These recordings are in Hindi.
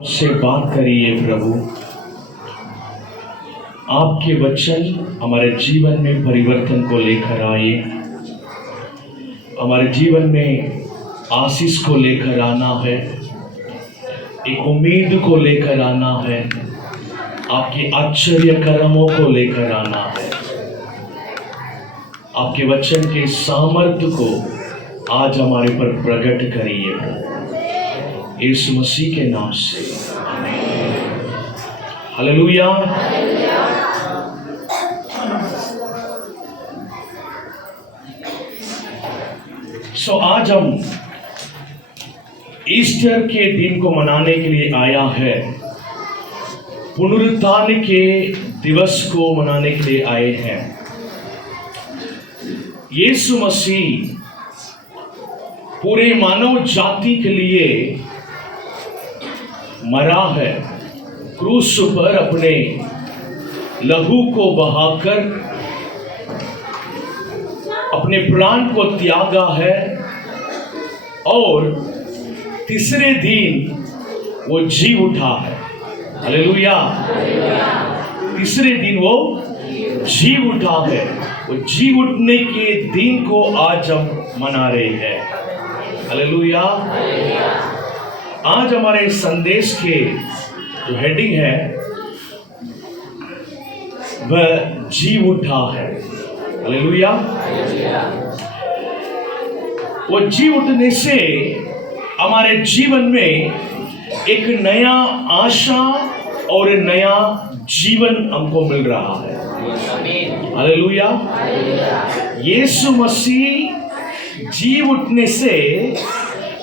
से बात करिए प्रभु। आपके वचन हमारे जीवन में परिवर्तन को लेकर आए, हमारे जीवन में आशीष को लेकर आना है, एक उम्मीद को लेकर आना है, आपके आश्चर्य कर्मों को लेकर आना है। आपके वचन के सामर्थ्य को आज हमारे पर प्रकट करिए यीशु मसीह के नाम से, हालेलुया। आज हम ईस्टर के दिन को मनाने के लिए आया है, पुनरुत्थान के दिवस को मनाने के लिए आए हैं। यीशु मसीह पूरे मानव जाति के लिए मरा है, क्रूस पर अपने लहू को बहाकर अपने प्राण को त्यागा है और तीसरे दिन वो जी उठा है। हालेलुया। तीसरे दिन वो जी उठा है। वो जी उठने के दिन को आज हम मना रहे हैं। हालेलुया। आज हमारे संदेश के जो हेडिंग है वह जी उठा है। हालेलुया। वो जी उठने से हमारे जीवन में एक नया आशा और नया जीवन हमको मिल रहा है। हालेलुया। यीशु मसीह जी उठने से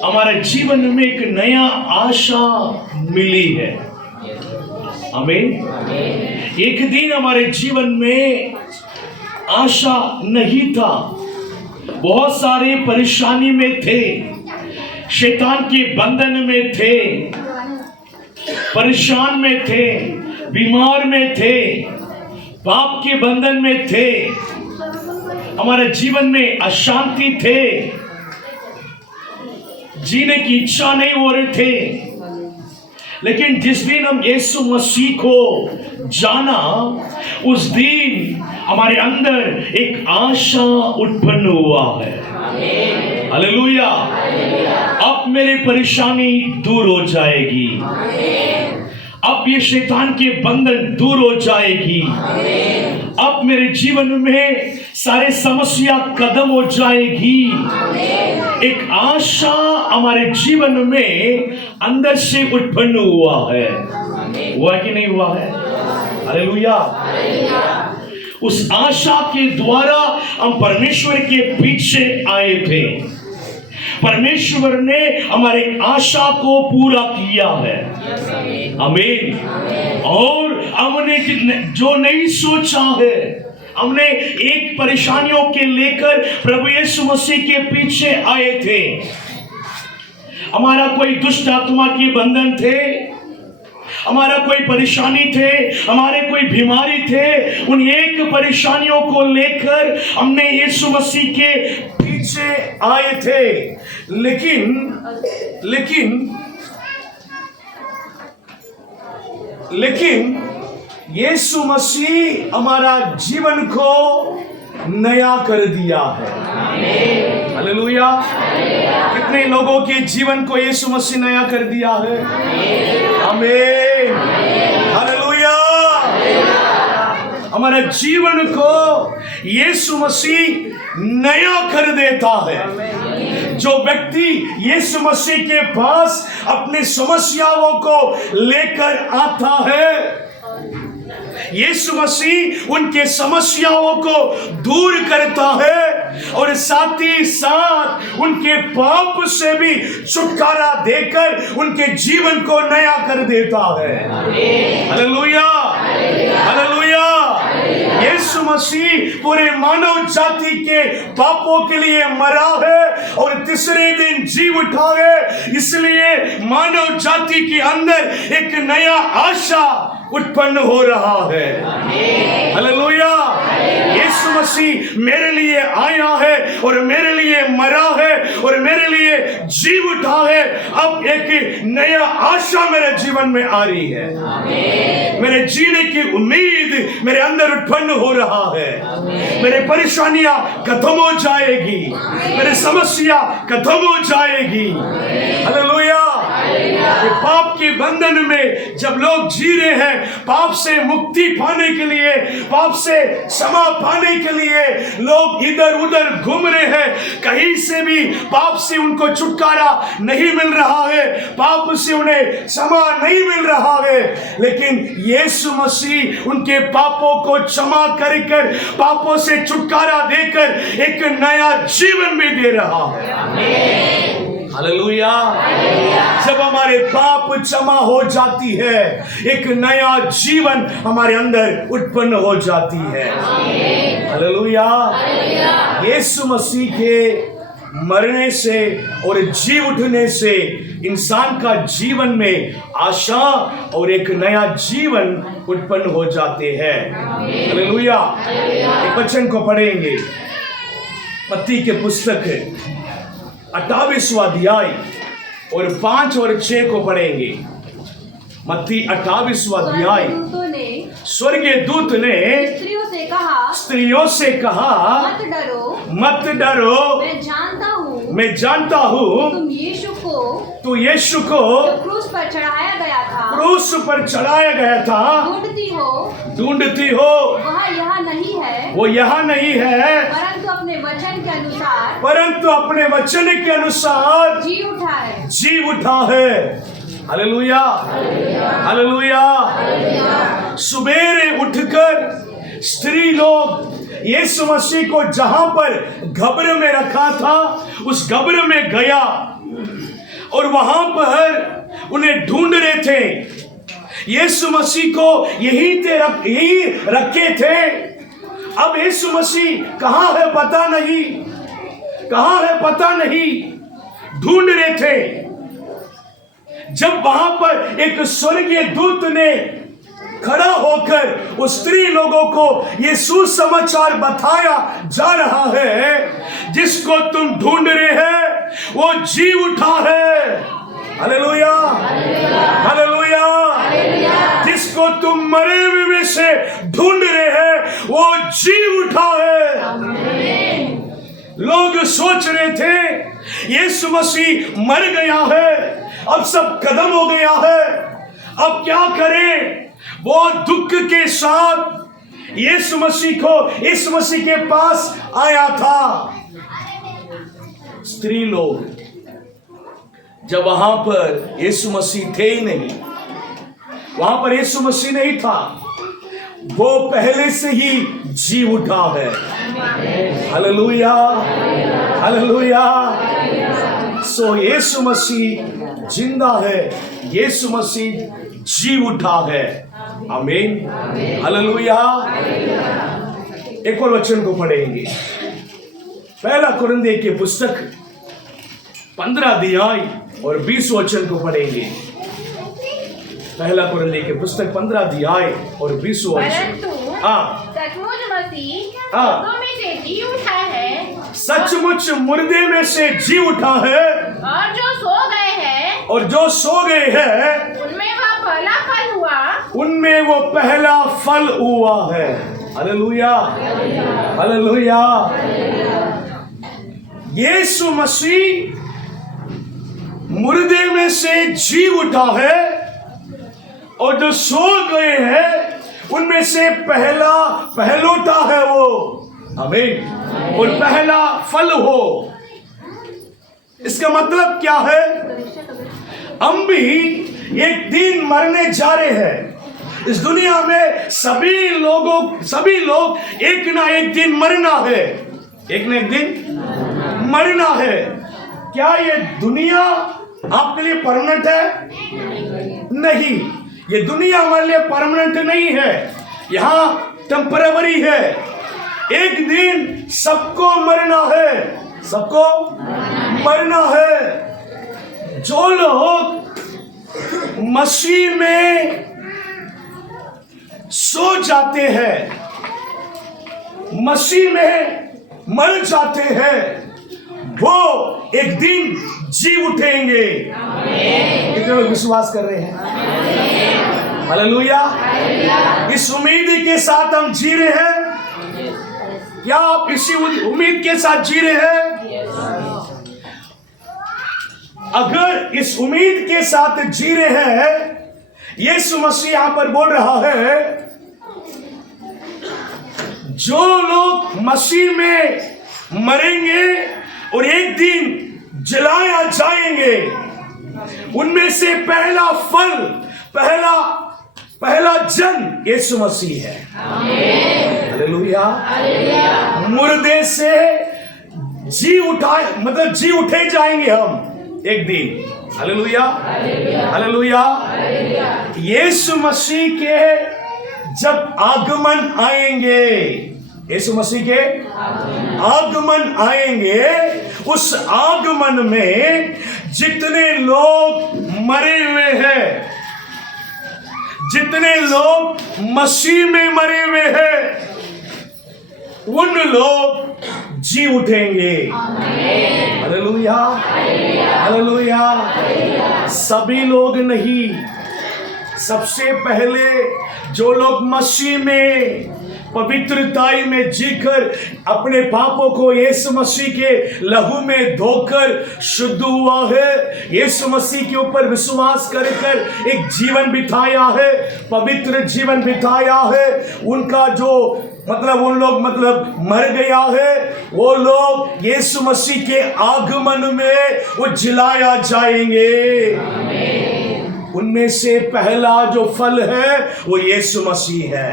हमारे जीवन में एक नया आशा मिली है। आमीन। एक दिन हमारे जीवन में आशा नहीं था, बहुत सारे परेशानी में थे, शैतान के बंधन में थे, परेशान में थे, बीमार में थे, पाप के बंधन में थे, हमारे जीवन में अशांति थे, जीने की इच्छा नहीं हो रहे थे। लेकिन जिस दिन हम यीशु मसीह को जाना, उस दिन हमारे अंदर एक आशा उत्पन्न हुआ है। हालेलुया। अब मेरी परेशानी दूर हो जाएगी, अब ये शैतान के बंधन दूर हो जाएगी, अब मेरे जीवन में सारे समस्या खत्म हो जाएगी। एक आशा हमारे जीवन में अंदर से उत्पन्न हुआ है। हुआ कि नहीं हुआ है? हालेलुया। उस आशा के द्वारा हम परमेश्वर के पीछे आए थे। परमेश्वर ने हमारे आशा को पूरा किया है। आमीन। और हमने जो नहीं सोचा है, हमने एक परेशानियों के लेकर प्रभु यीशु मसीह के पीछे आए थे। हमारा कोई दुष्ट आत्मा के बंधन थे, हमारा कोई परेशानी थे, हमारे कोई बीमारी थे, उन एक परेशानियों को लेकर हमने यीशु मसीह के पीछे आए थे। लेकिन यीशु मसीह हमारा जीवन को नया कर दिया है। हालेलुया। कितने लोगों के जीवन को यीशु मसीह नया कर दिया है? आमीन। हालेलुया। हमारे जीवन को यीशु मसीह नया कर देता है। जो व्यक्ति यीशु मसीह के पास अपनी समस्याओं को लेकर आता है, यीशु मसीह उनके समस्याओं को दूर करता है और साथ ही साथ उनके पाप से भी छुटकारा देकर उनके जीवन को नया कर देता है। हालेलुया। हालेलुया। यीशु मसीह पूरे मानव जाति के पापों के लिए मरा है और तीसरे दिन जी उठा है। इसलिए मानव जाति के अंदर एक नया आशा उत्पन्न हो रहा है। हालेलुया। यीशु मसीह मेरे लिए आया है और मेरे लिए मरा है और मेरे लिए जी उठा है। अब एक नया आशा मेरे जीवन में आ रही है। मेरे जीने की उम्मीद मेरे अंदर उत्पन्न हो रहा है। मेरे परेशानियां खत्म हो जाएगी, मेरी समस्या खत्म हो जाएगी। हालेलुया। पाप के बंधन में जब लोग जी रहे हैं, पाप से मुक्ति पाने के लिए, पाप से क्षमा पाने के लिए लोग इधर उधर घूम रहे हैं। कहीं से भी पाप से उनको छुटकारा नहीं मिल रहा है, पाप से उन्हें क्षमा नहीं मिल रहा है। लेकिन यीशु मसीह उनके पापों को क्षमा कर पापों से छुटकारा देकर एक नया जीवन भी दे रहा है। हालेलुया। जब हमारे पाप क्षमा हो जाती है, एक नया जीवन हमारे अंदर उत्पन्न हो जाती है। हालेलुया। यीशु मसीह के मरने से और जी उठने से इंसान का जीवन में आशा और एक नया जीवन उत्पन्न हो जाते हैं। हालेलुया। एक वचन को पढ़ेंगे, मत्ती के पुस्तक 28वां अध्याय और 5 और 6 को पढ़ेंगे। मत्ती 28वां अध्याय। स्वर्गीय दूत ने स्त्रियों से कहा, मत डरो, मैं जानता हूँ तू यीशु को क्रूस पर चढ़ाया गया था ढूंढती हो। वो यहाँ नहीं है, परंतु अपने वचन के अनुसार जी उठा है। हालेलुया। हालेलुया। सुबेरे उठकर स्त्री लोग यीशु मसीह को जहां पर कब्र में रखा था उस कब्र में गया और वहां पर उन्हें ढूंढ रहे थे। यीशु मसीह को यही रखे थे। अब यीशु मसीह कहां है पता नहीं, कहां है पता नहीं, ढूंढ रहे थे। जब वहां पर एक स्वर्गीय दूत ने खड़ा होकर उस स्त्री लोगों को ये सुसमाचार बताया जा रहा है, जिसको तुम ढूंढ रहे हैं वो जी उठा है। हालेलुया। हालेलुया। जिसको तुम मरे हुए में से ढूंढ रहे हैं वो जी उठा है। लोग सोच रहे थे यीशु मसीह मर गया है, अब सब खत्म हो गया है, अब क्या करें। वो दुख के साथ यीशु मसीह के पास आया था। स्त्री लोग जब वहां पर यीशु मसीह थे ही नहीं, वहां पर यीशु मसीह नहीं था, वो पहले से ही जी उठा है। हालेलुया। हालेलुया। सो यीशु मसीह जिंदा है, यीशु मसीह जी उठा है। आमीन। हालेलुया। एक और वचन को पढ़ेंगे, पहला कुरिन्थियों की पुस्तक 15 अध्याय और 20 वचन को पढ़ेंगे। पहला कुरिन्थियों की पुस्तक 15 अध्याय और 20 वचन। सचमुच मसीह में से जी उठा है, सचमुच मुर्दे में से जी उठा है, और जो सो गए हैं उनमें वो पहला फल हुआ है। हालेलुया। हालेलुया। यीशु मसीह मुर्दे में से जी उठा है और जो सो गए हैं उनमें से पहलोटा है वो। आमीन। और पहला फल हो। इसका मतलब क्या है? हम भी एक दिन मरने जा रहे हैं। इस दुनिया में सभी लोग एक ना एक दिन मरना है, एक ना एक दिन मरना है। क्या ये दुनिया आपके लिए परमानेंट है? नहीं, ये दुनिया हमारे लिए परमानेंट नहीं है, यहाँ टेम्परेरी है। एक दिन सबको मरना है, सबको मरना है। जो लोग मसीह में सो जाते हैं मसीह में मर जाते हैं वो एक दिन जी उठेंगे। कितने लोग विश्वास कर रहे हैं? हालेलुया। इस उम्मीद के साथ हम जी रहे हैं। क्या आप इसी उम्मीद के साथ जी रहे हैं? अगर इस उम्मीद के साथ जी रहे हैं, यीशु मसीह यहां पर बोल रहा है, जो लोग मसीह में मरेंगे और एक दिन जलाया जाएंगे, उनमें से पहला फल, पहला जन यीशु मसीह है। हालेलुया। मुर्दे से जी उठे जाएंगे हम एक दिन। Hallelujah, hallelujah. यीशु मसीह के जब आगमन आएंगे, यीशु मसीह के आगमन आएंगे, उस आगमन में जितने लोग मरे हुए हैं, जितने लोग मसीह में मरे हुए हैं, उन लोग जी उठेंगे। Hallelujah, hallelujah. सभी लोग नहीं, सबसे पहले जो लोग मसीह में पवित्रताई में जीकर अपने पापों को यीशु मसीह के लहू में धोकर शुद्ध हुआ है, यीशु मसीह के ऊपर विश्वास कर एक जीवन बिताया है, पवित्र जीवन बिताया है, उनका जो उन लोग मर गया है, वो लोग यीशु मसीह के आगमन में वो जिलाया जाएंगे। उनमें से पहला जो फल है वो यीशु मसीह है।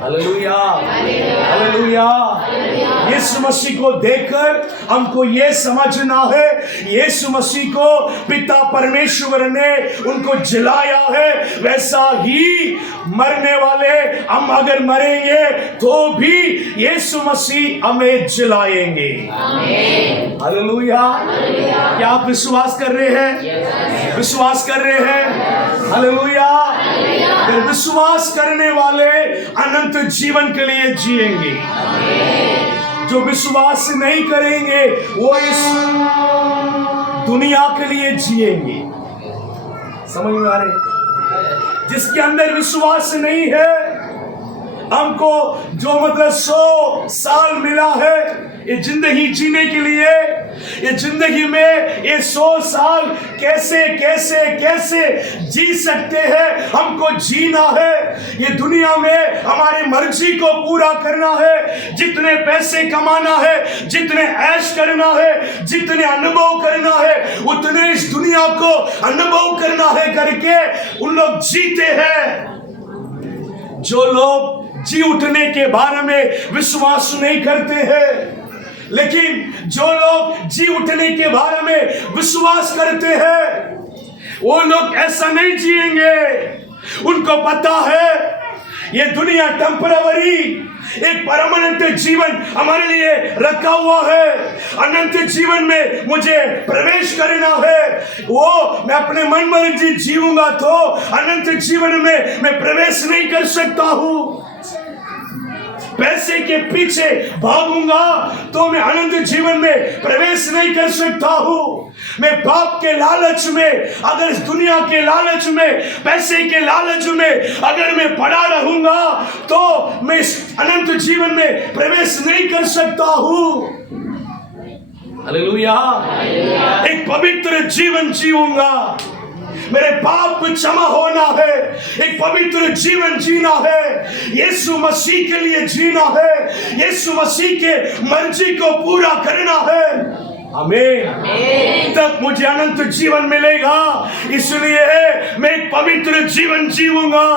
Hallelujah, hallelujah. यीशु मसीह को देखकर हमको ये समझना है, यीशु मसीह को पिता परमेश्वर ने उनको जिलाया है, वैसा ही मरने वाले हम अगर मरेंगे तो भी यीशु मसीह हमें जिलाएंगे। हालेलुया। क्या आप विश्वास कर रहे हैं? विश्वास कर रहे हैं? हालेलुया। फिर विश्वास करने वाले अनंत जीवन के लिए जिएंगे। जो विश्वास नहीं करेंगे वो इस दुनिया के लिए जिएंगे। समझ में आ रहे? जिसके अंदर विश्वास नहीं है, हमको जो 100 साल मिला है ये जिंदगी जीने के लिए, ये जिंदगी में ये 100 साल कैसे कैसे कैसे जी सकते हैं, हमको जीना है। ये दुनिया में हमारी मर्जी को पूरा करना है, जितने पैसे कमाना है, जितने ऐश करना है, जितने अनुभव करना है, उतने इस दुनिया को अनुभव करना है करके उन लोग जीते हैं। जो लोग जी उठने के बारे में विश्वास नहीं करते हैं, लेकिन जो लोग जी उठने के बारे में विश्वास करते हैं, वो लोग ऐसा नहीं जिएंगे। उनको पता है ये दुनिया टेम्पररी, एक परमानेंट जीवन हमारे लिए रखा हुआ है। अनंत जीवन में मुझे प्रवेश करना है। वो मैं अपने मन मर्जी जीऊंगा तो अनंत जीवन में मैं प्रवेश नहीं कर सकता हूँ। पैसे के पीछे भागूंगा तो मैं अनंत जीवन में प्रवेश नहीं कर सकता हूँ। मैं पाप के लालच में, अगर इस दुनिया के लालच में, पैसे के लालच में अगर मैं पड़ा रहूंगा तो मैं इस अनंत जीवन में प्रवेश नहीं कर सकता हूँ। हालेलुया। एक पवित्र जीवन जीऊंगा, मेरे पाप क्षमा होना है, एक पवित्र जीवन जीना है, यीशु मसीह के लिए जीना है, यीशु मसीह के मर्जी को पूरा करना है। आमीन। तब मुझे अनंत जीवन मिलेगा, इसलिए मैं एक पवित्र जीवन जीऊंगा।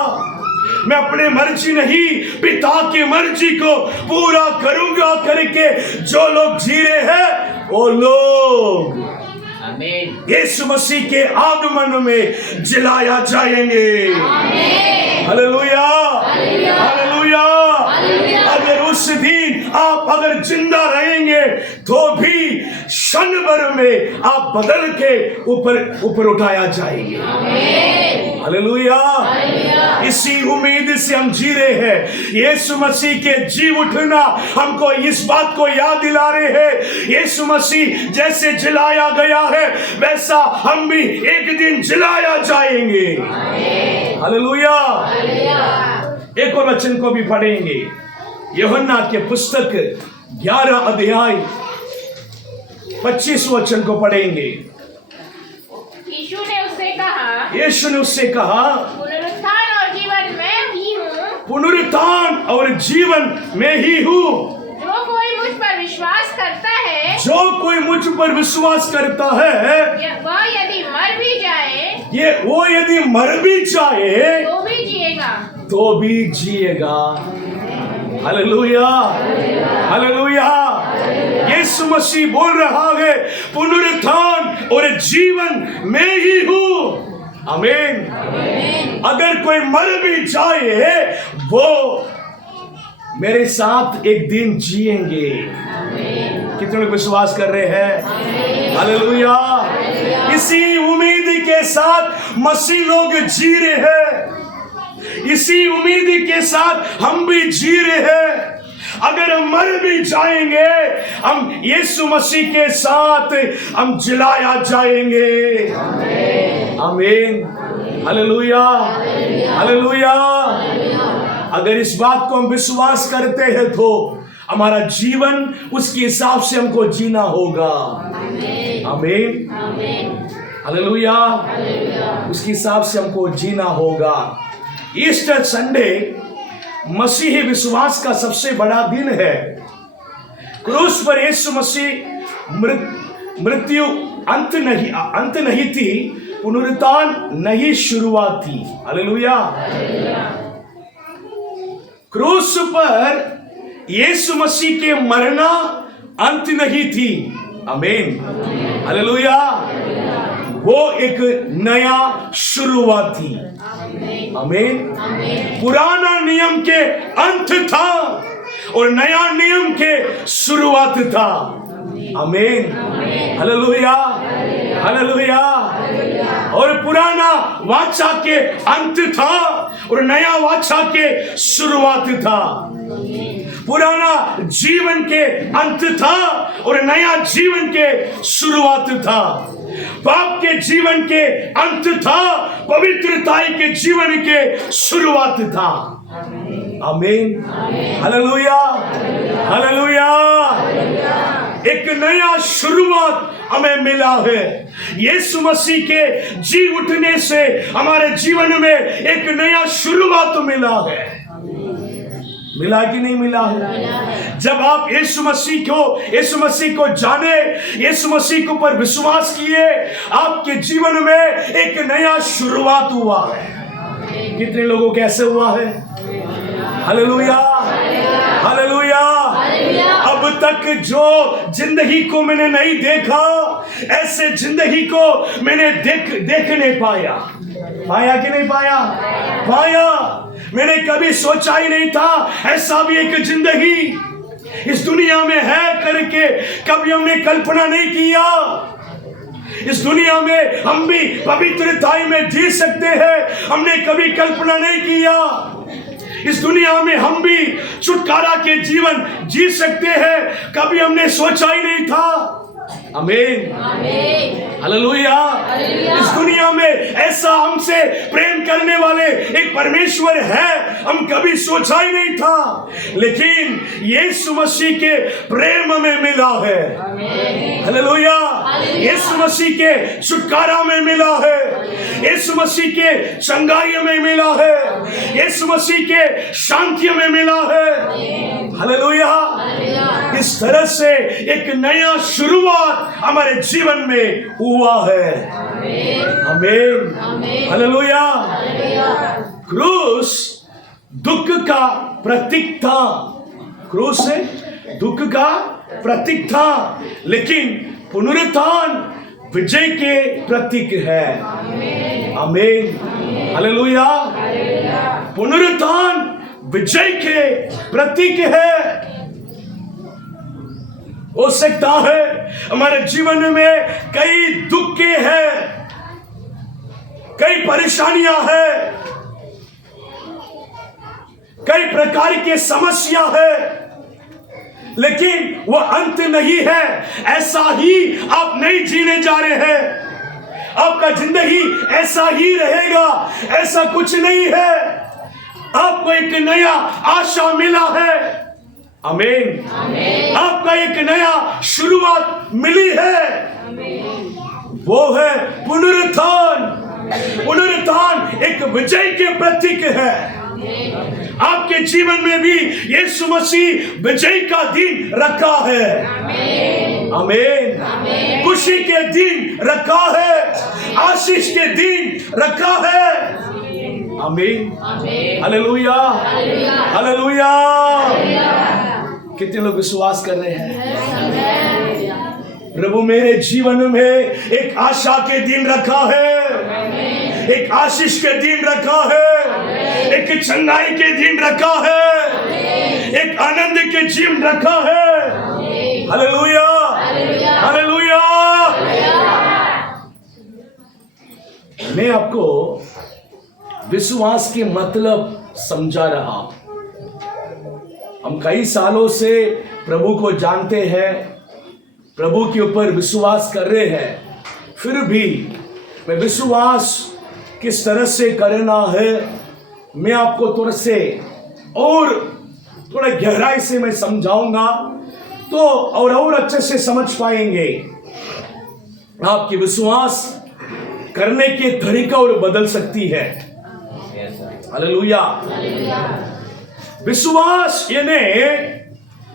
मैं अपने मर्जी नहीं, पिता की मर्जी को पूरा करूंगा करके जो लोग जी रहे हैं वो लोग यीशु मसीह के आगमन में जिलाया जाएंगे। Hallelujah, hallelujah. अगर उस दिन आप अगर जिंदा रहेंगे तो भी क्षण भर में आप बदल के ऊपर उठाया जाएंगे। हालेलुया। इसी उम्मीद से हम जी रहे हैं। यीशु मसीह के जी उठना हमको इस बात को याद दिला रहे हैं, यीशु मसीह जैसे जिलाया गया है वैसा हम भी एक दिन जिलाया जाएंगे। हालेलुया। एक और वचन को भी पढ़ेंगे, यूहन्ना के पुस्तक 11 अध्याय 25 वचन को पढ़ेंगे। यीशु ने उससे कहा, पुनरुत्थान और जीवन मैं ही हूँ। पुनरुत्थान और जीवन मैं ही हूँ। जो कोई मुझ पर विश्वास करता है, जो कोई मुझ पर विश्वास करता है, वह यदि मर भी जाए, वो यदि मर भी जाए तो भी जिएगा। तो भी जिएगा। हालेलुया। हालेलुया। यीशु मसीह बोल रहा है पुनरुत्थान और जीवन मैं ही हूँ। आमीन। अगर कोई मर भी जाए वो मेरे साथ एक दिन जिएंगे। कितने लोग विश्वास कर रहे हैं? हालेलुया। इसी उम्मीद के साथ मसीह लोग जी रहे हैं, इसी उम्मीद के साथ हम भी जी रहे हैं। अगर हम मर भी जाएंगे हम यीशु मसीह के साथ हम जिलाया जाएंगे। आमीन। हालेलुया। हालेलुया। अगर इस बात को हम विश्वास करते हैं तो हमारा जीवन उसके हिसाब से हमको जीना होगा। आमीन। हालेलुया। उसके हिसाब से हमको जीना होगा। ईस्टर संडे मसीही विश्वास का सबसे बड़ा दिन है। क्रूस पर यीशु मसीह मृत्यु अंत नहीं थी, पुनरुत्थान नई शुरुआत थी। हालेलुया। क्रूस पर यीशु मसीह के मरना अंत नहीं थी। आमीन। हालेलुया। वो एक नया शुरुआत थी। आमीन। पुराना नियम के अंत था और नया नियम के शुरुआत था। आमीन। हालेलुया। हालेलुया। और पुराना वाचा के अंत था और नया वाचा के शुरुआत था। पुराना जीवन के अंत था और नया जीवन के शुरुआत था। पाप के जीवन के अंत था, पवित्रताई के जीवन के शुरुआत था। आमीन। हालेलुया। हालेलुया। एक नया शुरुआत हमें मिला है। यीशु मसीह के जी उठने से हमारे जीवन में एक नया शुरुआत मिला है। मिला कि नहीं मिला है? जब आप यीशु मसीह को जाने, यीशु मसीह के ऊपर विश्वास किए, आपके जीवन में एक नया शुरुआत हुआ है। कितने लोगों को ऐसे हुआ है? हालेलुया। हालेलुया। अब तक जो जिंदगी को मैंने नहीं देखा, ऐसे जिंदगी को मैंने देख नहीं पाया। पाया कि नहीं पाया? पाया। मैंने कभी सोचा ही नहीं था ऐसा भी एक जिंदगी इस दुनिया में है करके, कभी हमने कल्पना नहीं किया। इस दुनिया में हम भी पवित्रताई में जी सकते हैं, हमने कभी कल्पना नहीं किया। इस दुनिया में हम भी छुटकारा के जीवन जी सकते हैं, कभी हमने सोचा ही नहीं था। आमीन। हालेलुया। इस दुनिया में ऐसा हमसे प्रेम करने वाले एक परमेश्वर है, हम कभी सोचा ही नहीं था। लेकिन यीशु मसीह के प्रेम में मिला है। हालेलुया। यीशु मसीह के छुटकारा में मिला है, यीशु मसीह के चंगाई में मिला है, यीशु मसीह के शांति में मिला है। हालेलुया। इस तरह से एक नया शुरुआत हमारे जीवन में हुआ है। आमीन। हालेलुया। क्रूस दुख का प्रतीक था। क्रूस से दुख का प्रतीक था, लेकिन पुनरुत्थान विजय के प्रतीक है। आमीन। हालेलुया। पुनरुत्थान विजय के प्रतीक है। हो सकता है हमारे जीवन में कई दुख के हैं, कई परेशानियां हैं, कई प्रकार की समस्या है, लेकिन वह अंत नहीं है। ऐसा ही आप नहीं जीने जा रहे हैं, आपका जिंदगी ऐसा ही रहेगा, ऐसा कुछ नहीं है। आपको एक नया आशा मिला है। आमीन। आपका एक नया शुरुआत मिली है। वो है पुनरुत्थान। पुनरुत्थान एक विजय के प्रतीक है। आपके जीवन में भी यीशु मसीह विजय का दिन रखा है। आमीन। खुशी के दिन रखा है, आशीष के दिन रखा है। आमीन। Hallelujah, hallelujah. कितने लोग विश्वास कर रहे हैं? प्रभु मेरे जीवन में एक आशा के दिन रखा है, एक आशीष के दिन रखा है, एक चंगाई के दिन रखा है, एक आनंद के दिन रखा है। Hallelujah, hallelujah. मैं आपको विश्वास के मतलब समझा रहा। हम कई सालों से प्रभु को जानते हैं, प्रभु के ऊपर विश्वास कर रहे हैं, फिर भी मैं विश्वास किस तरह से करना है मैं आपको थोड़ा से और थोड़ा गहराई से मैं समझाऊंगा, तो और अच्छे से समझ पाएंगे। आपकी विश्वास करने के तरीका और बदल सकती है। हालेलुया। विश्वास यानी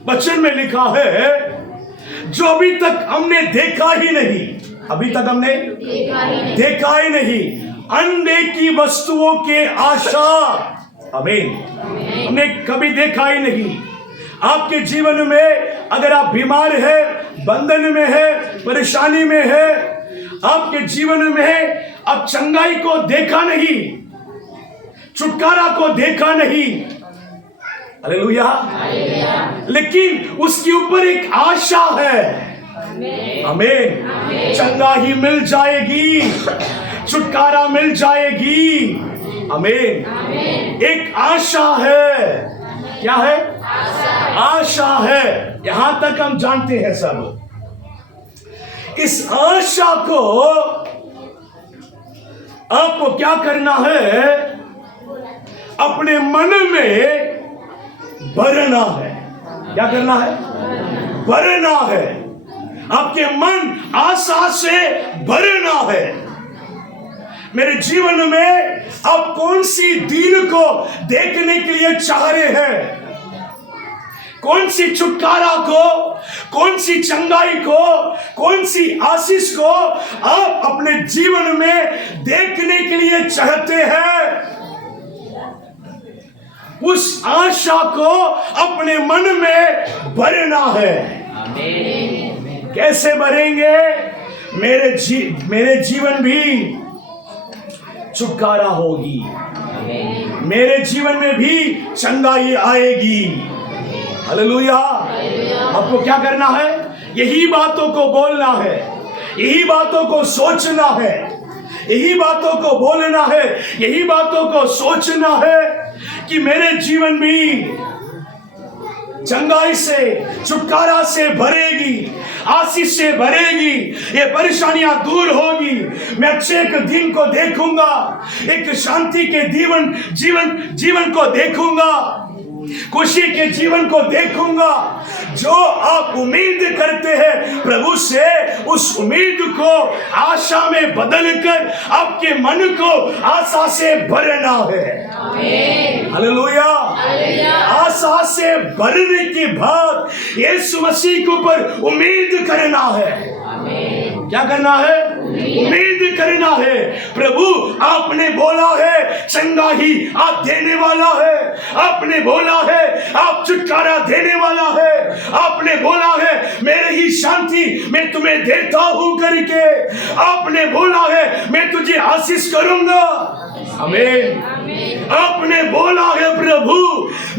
वचन में लिखा है जो अभी तक हमने देखा ही नहीं, अभी तक हमने देखा ही नहीं, अनदेखी वस्तुओं के आशा। आमीन। हमने कभी देखा ही नहीं। आपके जीवन में अगर आप बीमार है, बंधन में है, परेशानी में है, आपके जीवन में है, आप चंगाई को देखा नहीं, छुटकारा को देखा नहीं। हालेलुया। लेकिन उसके ऊपर एक आशा है। आमीन। चंगा ही मिल जाएगी, छुटकारा मिल जाएगी। आमीन। एक आशा है। क्या है? आशा है। यहां तक हम जानते हैं सब। इस आशा को आपको क्या करना है? अपने मन में भरना है। क्या करना है? भरना है। आपके मन आशा से भरना है। मेरे जीवन में आप कौन सी दिन को देखने के लिए चाह रहे हैं? कौन सी छुटकारा को, कौन सी चंगाई को, कौन सी आशीष को आप अपने जीवन में देखने के लिए चाहते हैं? उस आशा को अपने मन में भरना है। कैसे भरेंगे? मेरे जीवन भी छुटकारा होगी, मेरे जीवन में भी चंगाई आएगी। हालेलुया। आपको क्या करना है? यही बातों को बोलना है, यही बातों को सोचना है, यही बातों को बोलना है, यही बातों को सोचना है कि मेरे जीवन में चंगाई से, छुटकारा से भरेगी, आशीष से भरेगी, ये परेशानियां दूर होगी। मैं अच्छे एक दिन को देखूंगा, एक शांति के जीवन को देखूंगा, खुशी के जीवन को देखूंगा। जो आप उम्मीद करते हैं प्रभु से, उस उम्मीद को आशा में बदलकर आपके मन को आशा से भरना है। हालेलुया। आशा से भरने के बाद यीशु मसीह के ऊपर उम्मीद करना है। क्या करना है? उम्मीद करना है। प्रभु आपने बोला है चंगा ही आप देने वाला है, आपने बोला है आप छुटकारा देने वाला है, आपने बोला है मेरे ही शांति मैं तुम्हें देता हूं करके, आपने बोला है मैं तुझे आशीष करूंगा। आमीन। आपने बोला है प्रभु,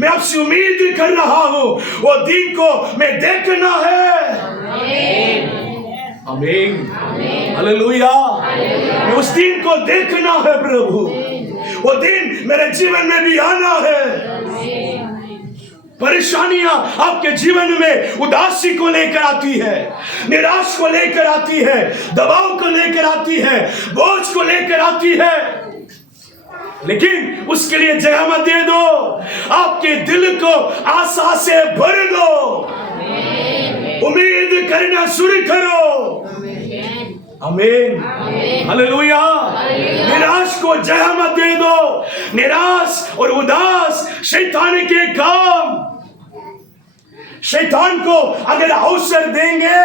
मैं आपसे उम्मीद कर रहा हूं, वो दिन को मैं देखना है। आमीन, हालेलुया। मैं उस दिन को देखना है प्रभु, वो दिन मेरे जीवन में भी आना है। परेशानियां आपके जीवन में उदासी को लेकर आती है, निराश को लेकर आती है, दबाव को लेकर आती है, बोझ को लेकर आती है, लेकिन उसके लिए जगह मत दे दो। आपके दिल को आशा से भर दो, उम्मीद करना शुरू करो। आमीन, हालेलुया। निराश को जगह मत दे दो। निराश और उदास शैतान के काम। शैतान को अगर अवसर देंगे,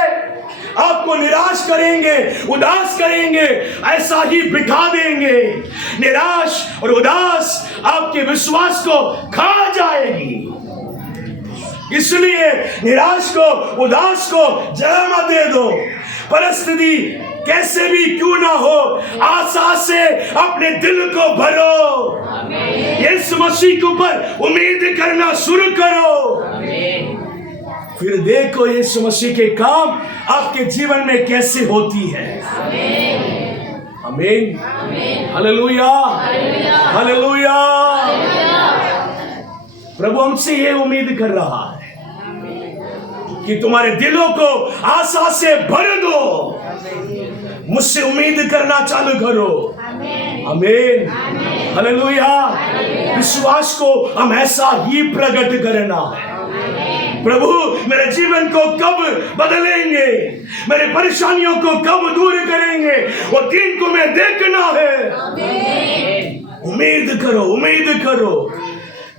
आपको निराश करेंगे, उदास करेंगे, ऐसा ही बिठा देंगे। निराश और उदास आपके विश्वास को खा जाएगी। इसलिए निराश को, उदास को जगह मत दे दो। परिस्थिति कैसे भी क्यों ना हो, आशा से अपने दिल को भरो। यीशु मसीह के ऊपर उम्मीद करना शुरू करो। फिर देखो यीशु मसीह के काम आपके जीवन में कैसे होती है। आमीन, हालेलुया, हालेलुया। प्रभु हमसे ये उम्मीद कर रहा है कि तुम्हारे दिलों को आशा से भर दो। मुझसे उम्मीद करना चालू करो। आमीन, हालेलुया। विश्वास को हम ऐसा ही प्रकट करना है। प्रभु मेरे जीवन को कब बदलेंगे, मेरे परेशानियों को कब दूर करेंगे, वो दिन को मैं देखना है। उम्मीद करो, उम्मीद करो।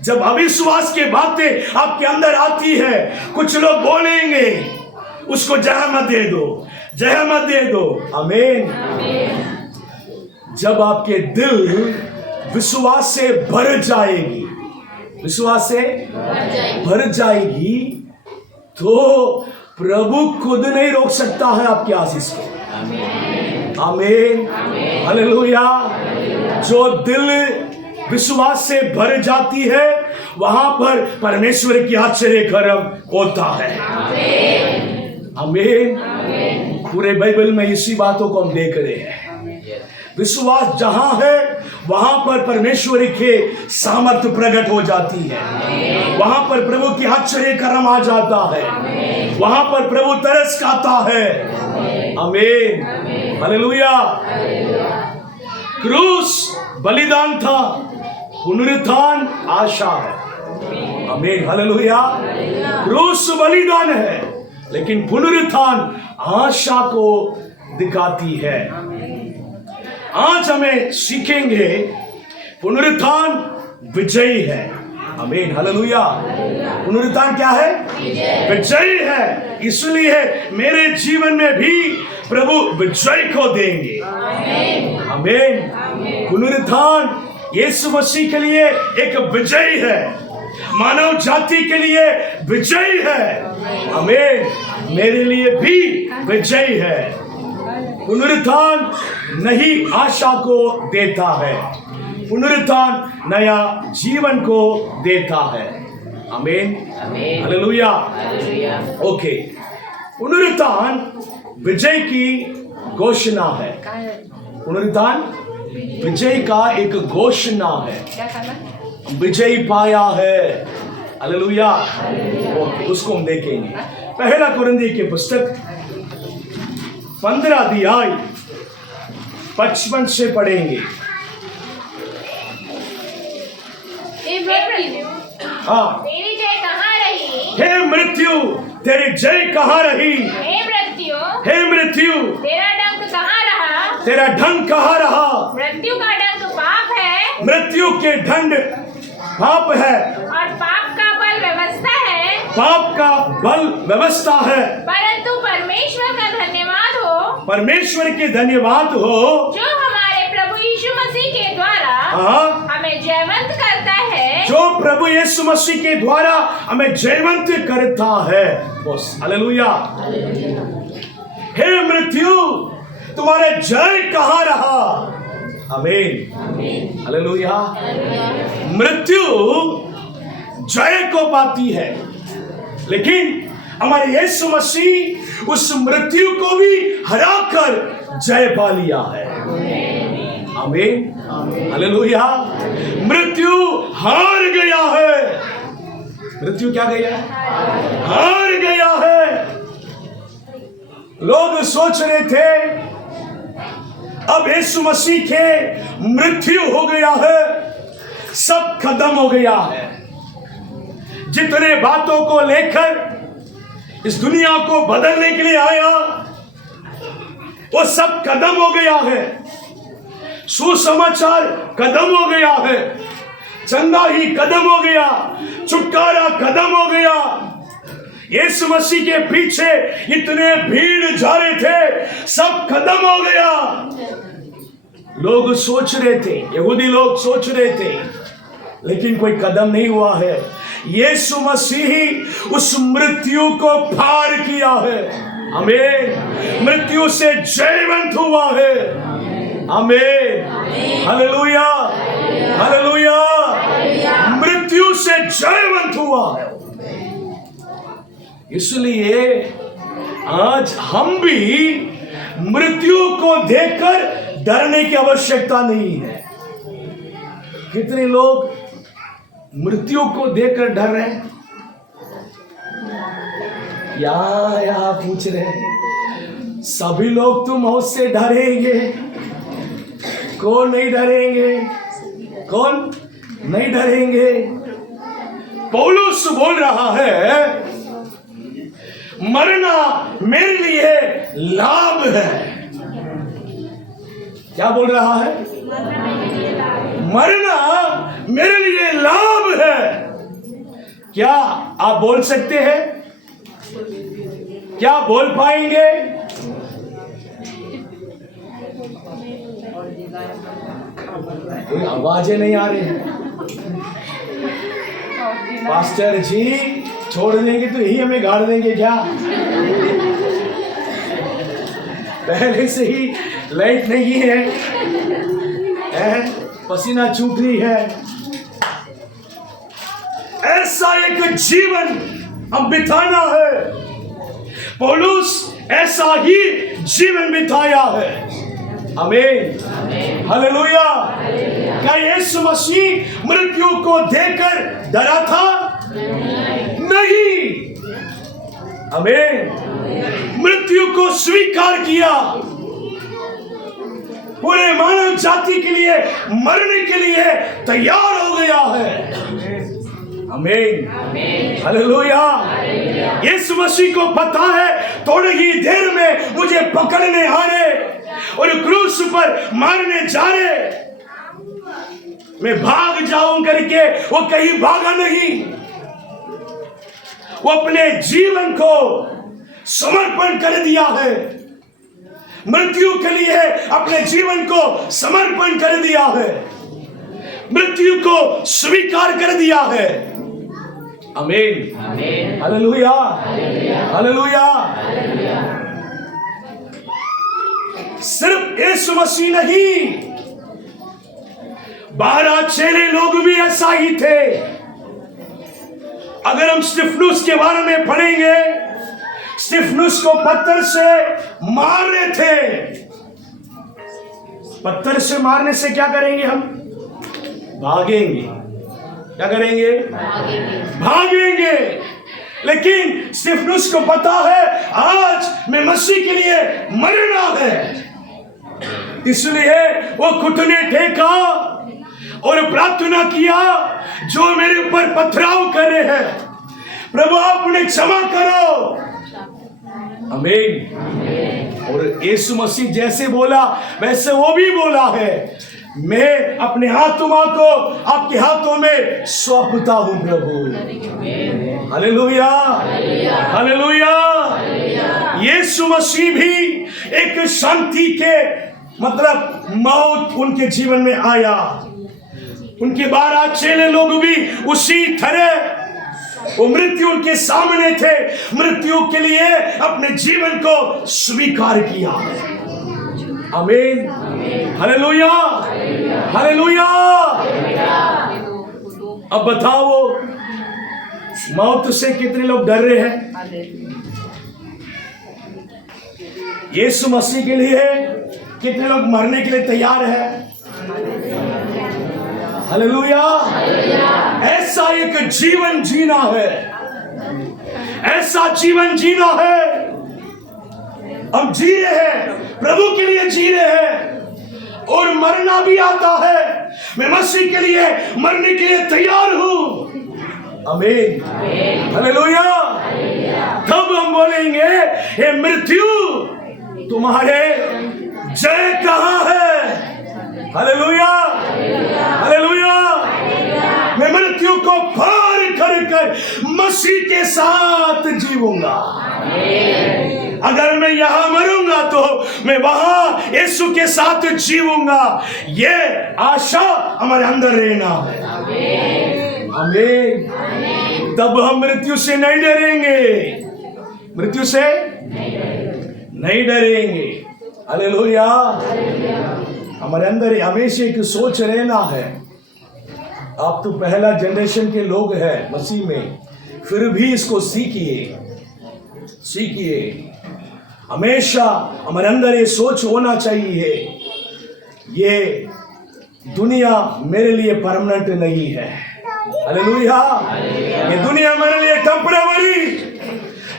जब अविश्वास की बातें आपके अंदर आती है, कुछ लोग बोलेंगे, उसको जगह मत दे दो, जगह मत दे दो। आमीन। जब आपके दिल विश्वास से भर जाएगी, विश्वास से भर जाएगी, तो प्रभु खुद नहीं रोक सकता है आपकी आशीष को। आमीन, हालेलुया। जो दिल विश्वास से भर जाती है, वहां पर परमेश्वर की आश्चर्य कर्म होता है। आमीन। पूरे बाइबल में इसी बातों को हम देख रहे हैं। विश्वास जहां है, वहां पर परमेश्वर के सामर्थ्य प्रकट हो जाती है। वहां पर प्रभु की आश्चर्य कर्म आ जाता है। वहां पर प्रभु तरस खाता है। आमीन, हालेलुया। क्रूस बलिदान था, पुनरुत्थान आशा है। आमीन, हालेलुया। क्रूस बलिदान है, लेकिन पुनरुत्थान आशा को दिखाती है। आज हमें सीखेंगे पुनरुत्थान विजयी है। आमीन, हालेलुया। पुनरुत्थान क्या है? विजयी है। इसलिए मेरे जीवन में भी प्रभु विजय को देंगे। आमीन। पुनरुत्थान यीशु मसीह के लिए एक विजय है, मानव जाति के लिए विजय है। आमीन। मेरे लिए भी विजय है। पुनरुत्थान नई आशा को देता है। पुनरुत्थान नया जीवन को देता है। आमीन, हालेलुया। ओके, पुनरुत्थान विजय की घोषणा है। पुनरुत्थान विजय का एक घोषणा है। विजय पाया है। हालेलुया। ओके, उसको हम देखेंगे। पहला कुरिन्थियों की पुस्तक 15 अध्याय 55 से पढ़ेंगे। हाँ। तेरी जय कहाँ रही? हे मृत्यु, तेरी जय कहाँ रही? हे मृत्यु, हे मृत्यु, तेरा डंक कहाँ रहा? तेरा ढंग कहाँ रहा? मृत्यु का डंक पाप है, मृत्यु के दंड पाप है, और पाप का बल व्यवस्था है। पाप का बल व्यवस्था है। परंतु परमेश्वर का धन्यवाद हो, परमेश्वर के धन्यवाद हो, जो हमारे प्रभु यीशु मसीह के द्वारा हाँ, हमें जयवंत करता है। जो प्रभु यीशु मसीह के द्वारा हमें जयवंत करता है। बस, हालेलुया। हे मृत्यु, तुम्हारे जय कहाँ रहा? आमीन, हालेलुया। मृत्यु जय को पाती है, लेकिन हमारे यीशु मसीह उस मृत्यु को भी हराकर जय पा लिया है। आमीन, हालेलुया। मृत्यु हार गया है। मृत्यु क्या गया? हार गया है। लोग सोच रहे थे अब यीशु मसीह के मृत्यु हो गया है, सब खत्म हो गया है। जितने बातों को लेकर इस दुनिया को बदलने के लिए आया, वो सब खत्म हो गया है। सुसमाचार खत्म हो गया है, चंगा ही खत्म हो गया, छुटकारा खत्म हो गया। यीशु मसीह के पीछे इतने भीड़ जा रहे थे, सब खत्म हो गया। लोग सोच रहे थे, यहूदी लोग सोच रहे थे, लेकिन कोई कदम नहीं हुआ है। यीशु मसीह उस मृत्यु को पार किया है। आमीन। मृत्यु से जयवंत हुआ है। आमीन, हालेलुया, हालेलुया। मृत्यु से जयवंत हुआ है। इसलिए आज हम भी मृत्यु को देखकर डरने की आवश्यकता नहीं है। कितने लोग मृत्यु को देखकर डर रहे हैं? या पूछ रहे हैं, सभी लोग तो मौत से डरेंगे, कौन नहीं डरेंगे? कौन नहीं डरेंगे? पौलुस बोल रहा है, मरना मेरे लिए लाभ है। क्या बोल रहा है? मरना मेरे लिए लाभ है। क्या आप बोल सकते हैं? क्या बोल पाएंगे? कोई आवाजें नहीं आ रही हैं। पास्टर जी छोड़ देंगे तो यही हमें गाड़ देंगे क्या? पहले से ही लाइट नहीं है, पसीना छूट रही है। ऐसा एक जीवन हम बिताना है। पौलुस ऐसा ही जीवन बिताया है। आमीन, हालेलुया। क्या यीशु मसीह मृत्यु को देखकर डरा था? नहीं। आमीन। मृत्यु को स्वीकार किया, पूरे मानव जाति के लिए मरने के लिए तैयार हो गया है। आमीन, हालेलुया। यीशु मसीह को पता है थोड़ी ही देर में मुझे पकड़ने आ रहे और क्रूस पर मारने जा रहे, मैं भाग जाऊं करके वो कहीं भागा नहीं। वो अपने जीवन को समर्पण कर दिया है। मृत्यु के लिए अपने जीवन को समर्पण कर दिया है। मृत्यु को स्वीकार कर दिया है। आमीन, हालेलुया, हालेलुया। सिर्फ यीशु मसीह नहीं, 12 चेले लोग भी ऐसा ही थे। अगर हम स्तिफनुस के बारे में पढ़ेंगे, स्तिफनुस को पत्थर से मार रहे थे। पत्थर से मारने से क्या करेंगे हम? भागेंगे। क्या करेंगे? भागेंगे। लेकिन स्तिफनुस को पता है आज मैं मसीह के लिए मरना है, इसलिए वो घुटने टेका और प्रार्थना किया, जो मेरे ऊपर पथराव कर रहे हैं प्रभु आप उन्हें क्षमा करो। आमीन। और यीशु मसीह जैसे बोला वैसे वो भी बोला है, मैं अपने आत्मा को आपके हाथों में सौंपता हूं प्रभु। Hallelujah, hallelujah. यीशु मसीह भी एक शांति के मतलब मौत उनके जीवन में आया। उनके 12 चेले लोग भी उसी तरह, वो मृत्यु उनके सामने थे, मृत्यु के लिए अपने जीवन को स्वीकार किया। आमीन, हालेलुया, हालेलुया। अब बताओ, मौत से कितने लोग डर रहे हैं? यीशु मसीह के लिए कितने लोग मरने के लिए तैयार है? हालेलुया। ऐसा एक जीवन जीना है, ऐसा जीवन जीना है। हम जी रहे हैं, प्रभु के लिए जी रहे हैं, और मरना भी आता है। मैं मसीह के लिए मरने के लिए तैयार हूं। आमीन, हालेलुया। तब हम बोलेंगे, हे मृत्यु तुम्हारे जय कहां है? Hallelujah, hallelujah. मैं मृत्यु को पार कर कर मसीह के साथ जीऊंगा। अगर मैं यहां मरूंगा तो मैं वहां यीशु के साथ जीऊंगा। ये आशा हमारे अंदर रहना है। आमीन। तब हम मृत्यु से नहीं डरेंगे, मृत्यु से नहीं डरेंगे। हालेलुया। हमारे अंदर हमेशा एक सोच रहना है। आप तो पहला जनरेशन के लोग हैं मसीह में, फिर भी इसको सीखिए, सीखिए। हमेशा हमारे अंदर ये सोच होना चाहिए, ये दुनिया मेरे लिए परमानेंट नहीं है। हालेलुया। ये दुनिया मेरे लिए टेम्पररी।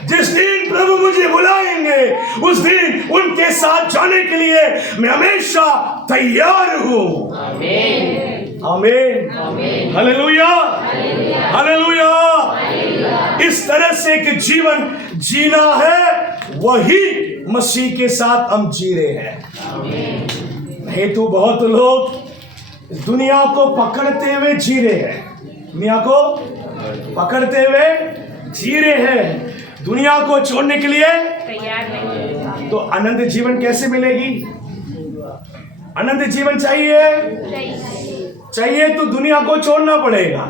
जिस दिन प्रभु मुझे बुलाएंगे उस दिन उनके साथ जाने के लिए मैं हमेशा तैयार हूं। आमीन, हालेलुया, हालेलुया। इस तरह से एक जीवन जीना है, वही मसीह के साथ हम जी रहे हैं। नहीं तो बहुत लोग इस दुनिया को पकड़ते हुए जी रहे हैं, दुनिया को पकड़ते हुए जी रहे हैं, दुनिया को छोड़ने के लिए तैयार नहीं। तो अनंत जीवन कैसे मिलेगी? अनंत जीवन चाहिए, चाहिए तो दुनिया को छोड़ना पड़ेगा।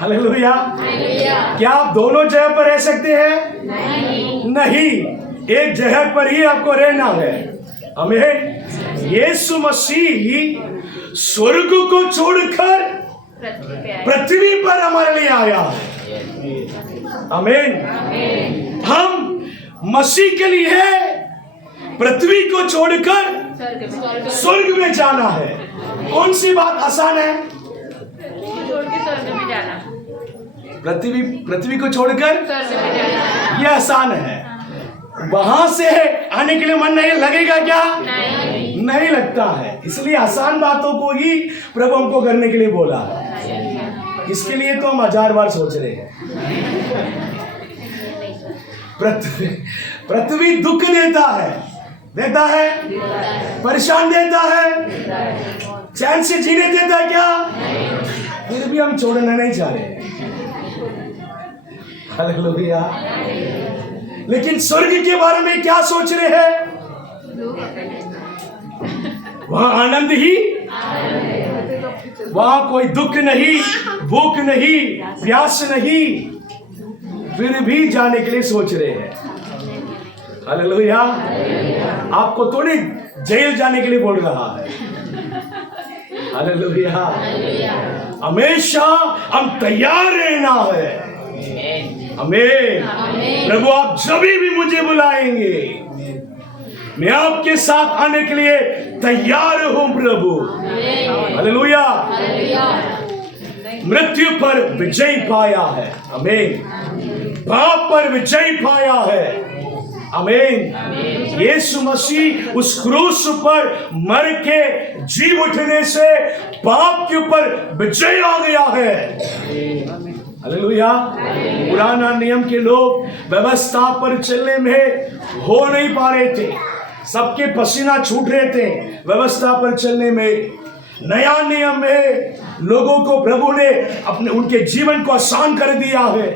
हालेलुया। क्या आप दोनों जगह पर रह सकते हैं? नहीं, एक जगह पर ही आपको रहना है। हमें यीशु मसीह स्वर्ग को छोड़कर पृथ्वी पर हमारे लिए आया है। आमीन। हम मसीह के लिए पृथ्वी को छोड़कर स्वर्ग में जाना है। कौन सी बात आसान है? छोड़ के स्वर्ग में जाना, पृथ्वी को छोड़कर स्वर्ग में जाना। यह आसान है। वहां से आने के लिए मन नहीं लगेगा क्या? नहीं लगता है। इसलिए आसान बातों को ही प्रभु हमको करने के लिए बोला है। इसके लिए तो हम 1000 बार सोच रहे हैं। पृथ्वी दुख देता है, देता है, परेशान देता है, चैन से जीने देता है क्या? फिर भी हम छोड़ना नहीं चाह रहे। हालेलुया। लेकिन स्वर्ग के बारे में क्या सोच रहे हैं? वहां आनंद ही, वहां कोई दुख नहीं, भूख नहीं, प्यास नहीं, फिर भी जाने के लिए सोच रहे हैं। हालेलुया। आपको थोड़ी जेल जाने के लिए बोल रहा है। हालेलुया। हमेशा हम तैयार रहना है। आमीन। प्रभु आप जब भी मुझे बुलाएंगे मैं आपके साथ आने के लिए तैयार हूं प्रभु। हालेलुया। मृत्यु पर विजय पाया है। आमीन। पाप पर विजय पाया है। आमीन। यीशु मसीह उस क्रूस पर मर के जी उठने से पाप के ऊपर विजय आ गया है। हालेलुया। पुराना नियम के लोग व्यवस्था पर चलने में हो नहीं पा रहे थे, सबके पसीना छूट रहे थे व्यवस्था पर चलने में। नया नियम में लोगों को प्रभु ने अपने उनके जीवन को आसान कर दिया है,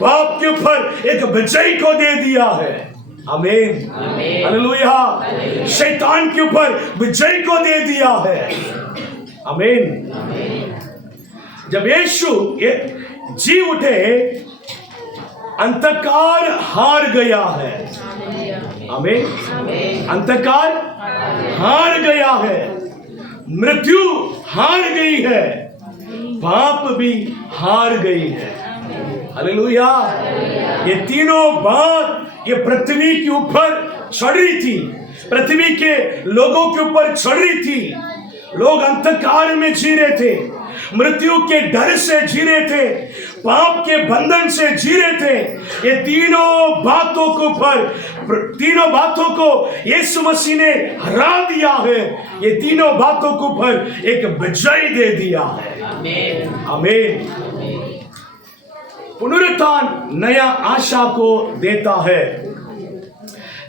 पाप के ऊपर एक विजय को दे दिया है। आमीन। हालेलुया। शैतान के ऊपर विजय को दे दिया है। आमीन। जब यीशु जी उठे, अंधकार हार गया है। आमीन। अंधकार हार गया है, मृत्यु हार गई है, पाप भी हार गई है। हालेलुया। ये तीनों बात ये पृथ्वी के ऊपर चढ़ रही थी, पृथ्वी के लोगों के ऊपर चढ़ रही थी। लोग अंधकार में जी रहे थे, मृत्यु के डर से जी रहे थे, पाप के बंधन से जी रहे थे। ये तीनों बातों को यीशु मसीह ने हरा दिया है। ये तीनों बातों के ऊपर एक विजय दे दिया है। आमीन। पुनरुत्थान नया आशा को देता है।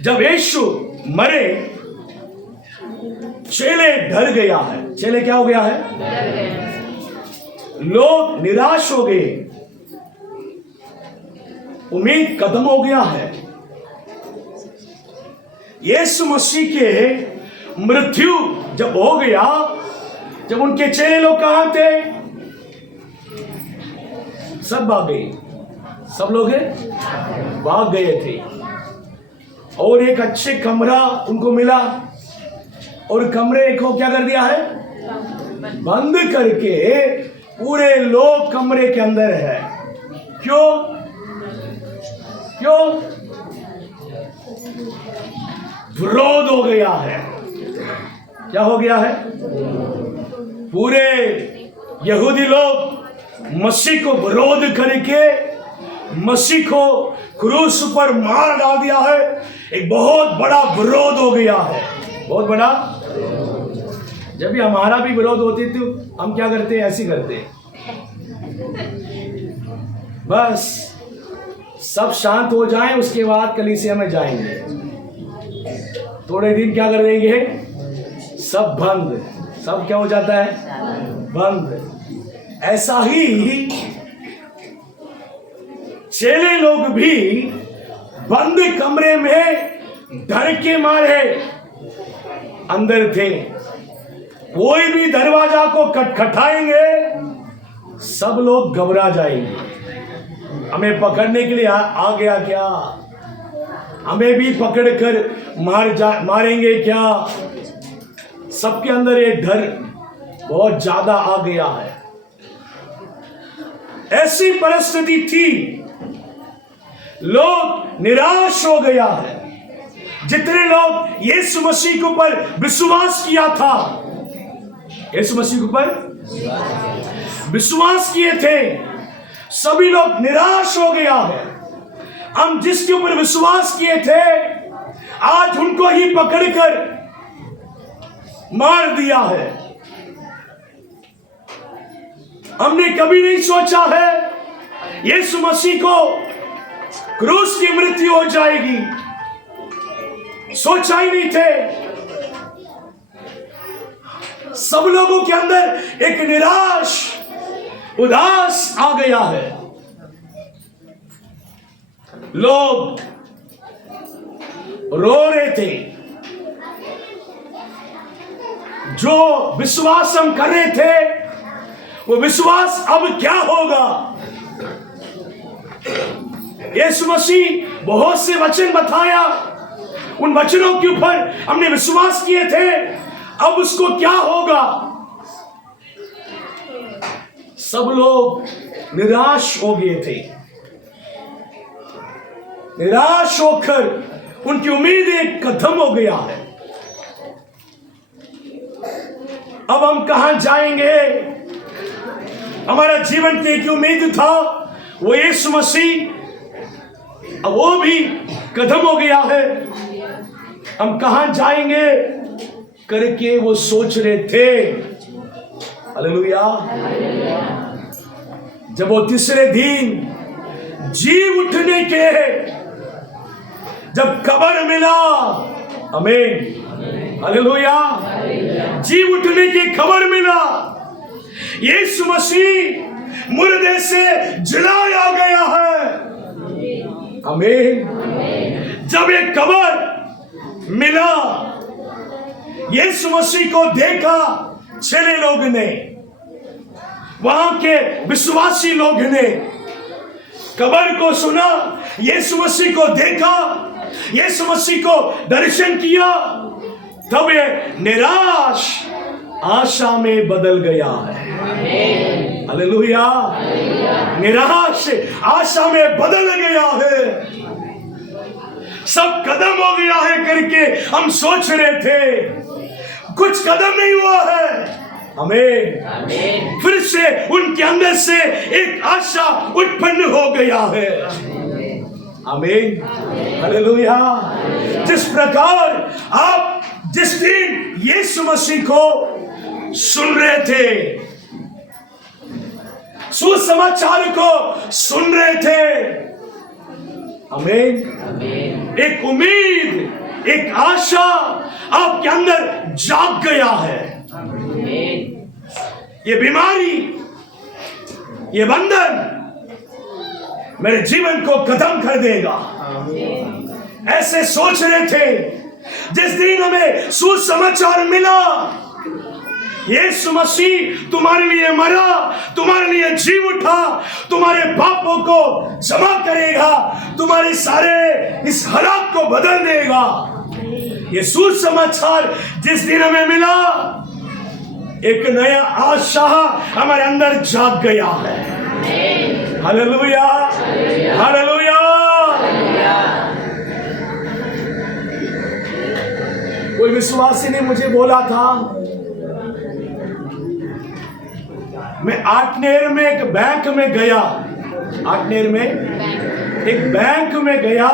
जब यीशु मरे, चेले डर गया है। चेले क्या हो गया है? लोग निराश हो गए, उम्मीद खत्म हो गया है। यीशु मसीह के मृत्यु जब हो गया, जब उनके चेले लोग कहां थे? सब भाग गए, सब लोग भाग गए थे। और एक अच्छे कमरा उनको मिला, और कमरे को क्या कर दिया है? बंद करके पूरे लोग कमरे के अंदर है। क्यों? क्यों? विरोध हो गया है। क्या हो गया है? पूरे यहूदी लोग मसीह को विरोध करके मसीह को क्रूस पर मार डाल दिया है। एक बहुत बड़ा विरोध हो गया है, बहुत बड़ा। जब भी हमारा भी विरोध होती तो हम क्या करते? ऐसी करते, बस सब शांत हो जाएं, उसके बाद कलीसिया में जाएंगे। थोड़े दिन क्या कर देंगे? सब बंद, सब क्या हो जाता है? बंद। ऐसा ही चेले लोग भी बंद कमरे में डर के मारे अंदर थे। कोई भी दरवाजा को खटखटाएंगे, सब लोग घबरा जाएंगे। हमें पकड़ने के लिए आ गया क्या? हमें भी पकड़कर मारेंगे क्या? सबके अंदर ये डर बहुत ज्यादा आ गया है। ऐसी परिस्थिति थी, लोग निराश हो गया है। जितने लोग यीशु मसीह के ऊपर विश्वास किया था, यीशु मसीह के ऊपर विश्वास किए थे, सभी लोग निराश हो गया है। हम जिसके ऊपर विश्वास किए थे, आज उनको ही पकड़कर मार दिया है। हमने कभी नहीं सोचा है यीशु मसीह को क्रूस की मृत्यु हो जाएगी, सोचा ही नहीं थे। सब लोगों के अंदर एक निराश, उदास आ गया है। लोग रो रहे थे। जो विश्वास हम कर रहे थे, वो विश्वास अब क्या होगा? यीशु मसीह बहुत से वचन बताया, उन वचनों के ऊपर हमने विश्वास किए थे, अब उसको क्या होगा? सब लोग निराश हो गए थे। निराश होकर उनकी उम्मीदें खत्म हो गया है। अब हम कहां जाएंगे? हमारा जीवन की एक उम्मीद था, वो यीशु मसीह, अब वो भी खत्म हो गया है। हम कहां जाएंगे करके वो सोच रहे थे। हालेलुया। जब वो तीसरे दिन जी उठने के, जब कब्र मिला, आमीन, हालेलुया, जी उठने की खबर मिला, यीशु मसीह मुर्दे से जिलाया गया है, आमीन। जब एक खबर मिला, यीशु मसीह को देखा चेले लोग ने, वहां के विश्वासी लोग ने, खबर को सुना, यीशु मसीह को देखा, यीशु मसीह को दर्शन किया, तब ये निराश आशा में बदल गया है। हालेलुया। निराश आशा में बदल गया है। सब कदम हो गया है करके हम सोच रहे थे, कुछ कदम नहीं हुआ है। हमें फिर से उनके अंदर से एक आशा उत्पन्न हो गया है। आमीन। हालेलुया। जिस प्रकार आप जिस दिन यीशु मसीह को सुन रहे थे, सुसमाचार को सुन रहे थे, आमीन, एक उम्मीद, एक आशा आपके अंदर जाग गया है। ये बीमारी, ये बंधन मेरे जीवन को खत्म कर देगा, ऐसे सोच रहे थे। जिस दिन हमें सुसमाचार मिला, यीशु मसीह तुम्हारे लिए मरा, तुम्हारे लिए जी उठा, तुम्हारे पापों को क्षमा करेगा, तुम्हारे सारे इस हालात को बदल देगा, ये सुसमाचार जिस दिन हमें मिला, एक नया आशा हमारे अंदर जाग गया है। Hallelujah, hallelujah. कोई विश्वासी ने मुझे बोला था, मैं आटनेर में एक बैंक में गया, आटनेर में एक बैंक में गया,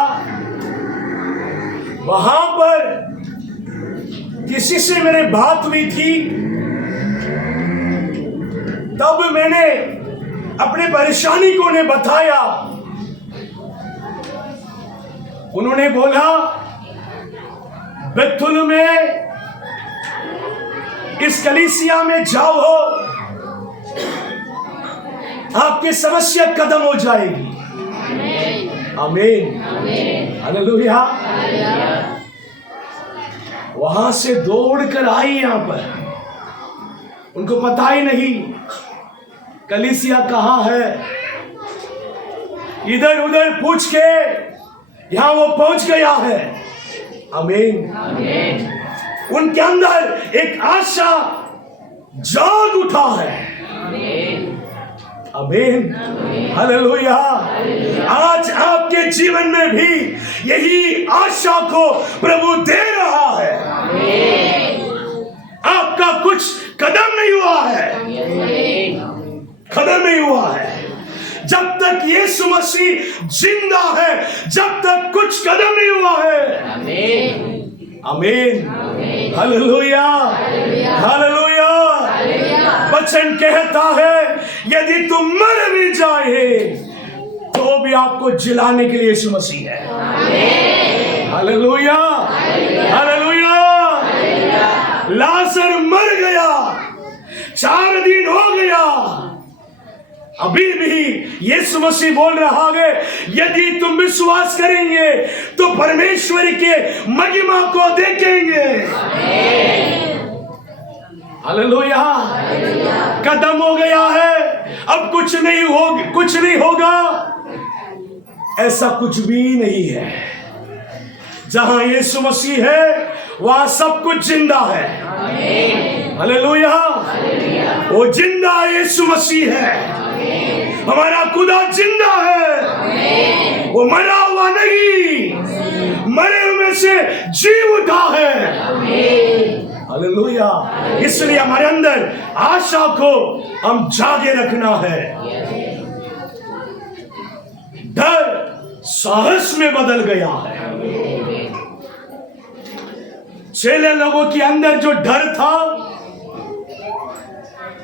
वहां पर किसी से मेरे बात हुई थी, तब मैंने अपने परेशानी को उन्हें बताया। उन्होंने बोला, बैतुल में इस कलीसिया में जाओ, आपकी समस्या खत्म हो जाएगी। आमीन, हालेलुया। वहां से दौड़कर आई यहां पर, उनको पता ही नहीं कलीसिया कहां है। इधर उधर पूछ के यहां वो पहुंच गया है। आमीन। उनके अंदर एक आशा जाग उठा है। आमीन, हालेलुया। आज आपके जीवन में भी यही आशा को प्रभु दे रहा है। आपका कुछ कदम नहीं हुआ है, खत्म नहीं हुआ है। जब तक यीशु मसीह जिंदा है, जब तक कुछ कदम नहीं हुआ है। आमीन, हालेलुया, हालेलुया। वचन कहता है, यदि तुम मर भी जाए तो भी आपको जिलाने के लिए यीशु मसीह है। Hallelujah, hallelujah. लाजर मर गया, 4 दिन हो गया, अभी भी यीशु मसीह बोल रहा है, यदि तुम विश्वास करेंगे तो परमेश्वर के महिमा को देखेंगे। हालेलुया। खत्म हो गया है, अब कुछ नहीं होगा, ऐसा कुछ भी नहीं है। जहां यीशु मसीह है वहां सब कुछ जिंदा है। हालेलुया। वो जिंदा यीशु मसीह है। हमारा खुदा जिंदा है, वो मरा हुआ नहीं, मरे हुए से जी उठा है। हालेलुया। इसलिए हमारे अंदर आशा को हम जागे रखना है। डर साहस में बदल गया है। चेले लोगों के अंदर जो डर था,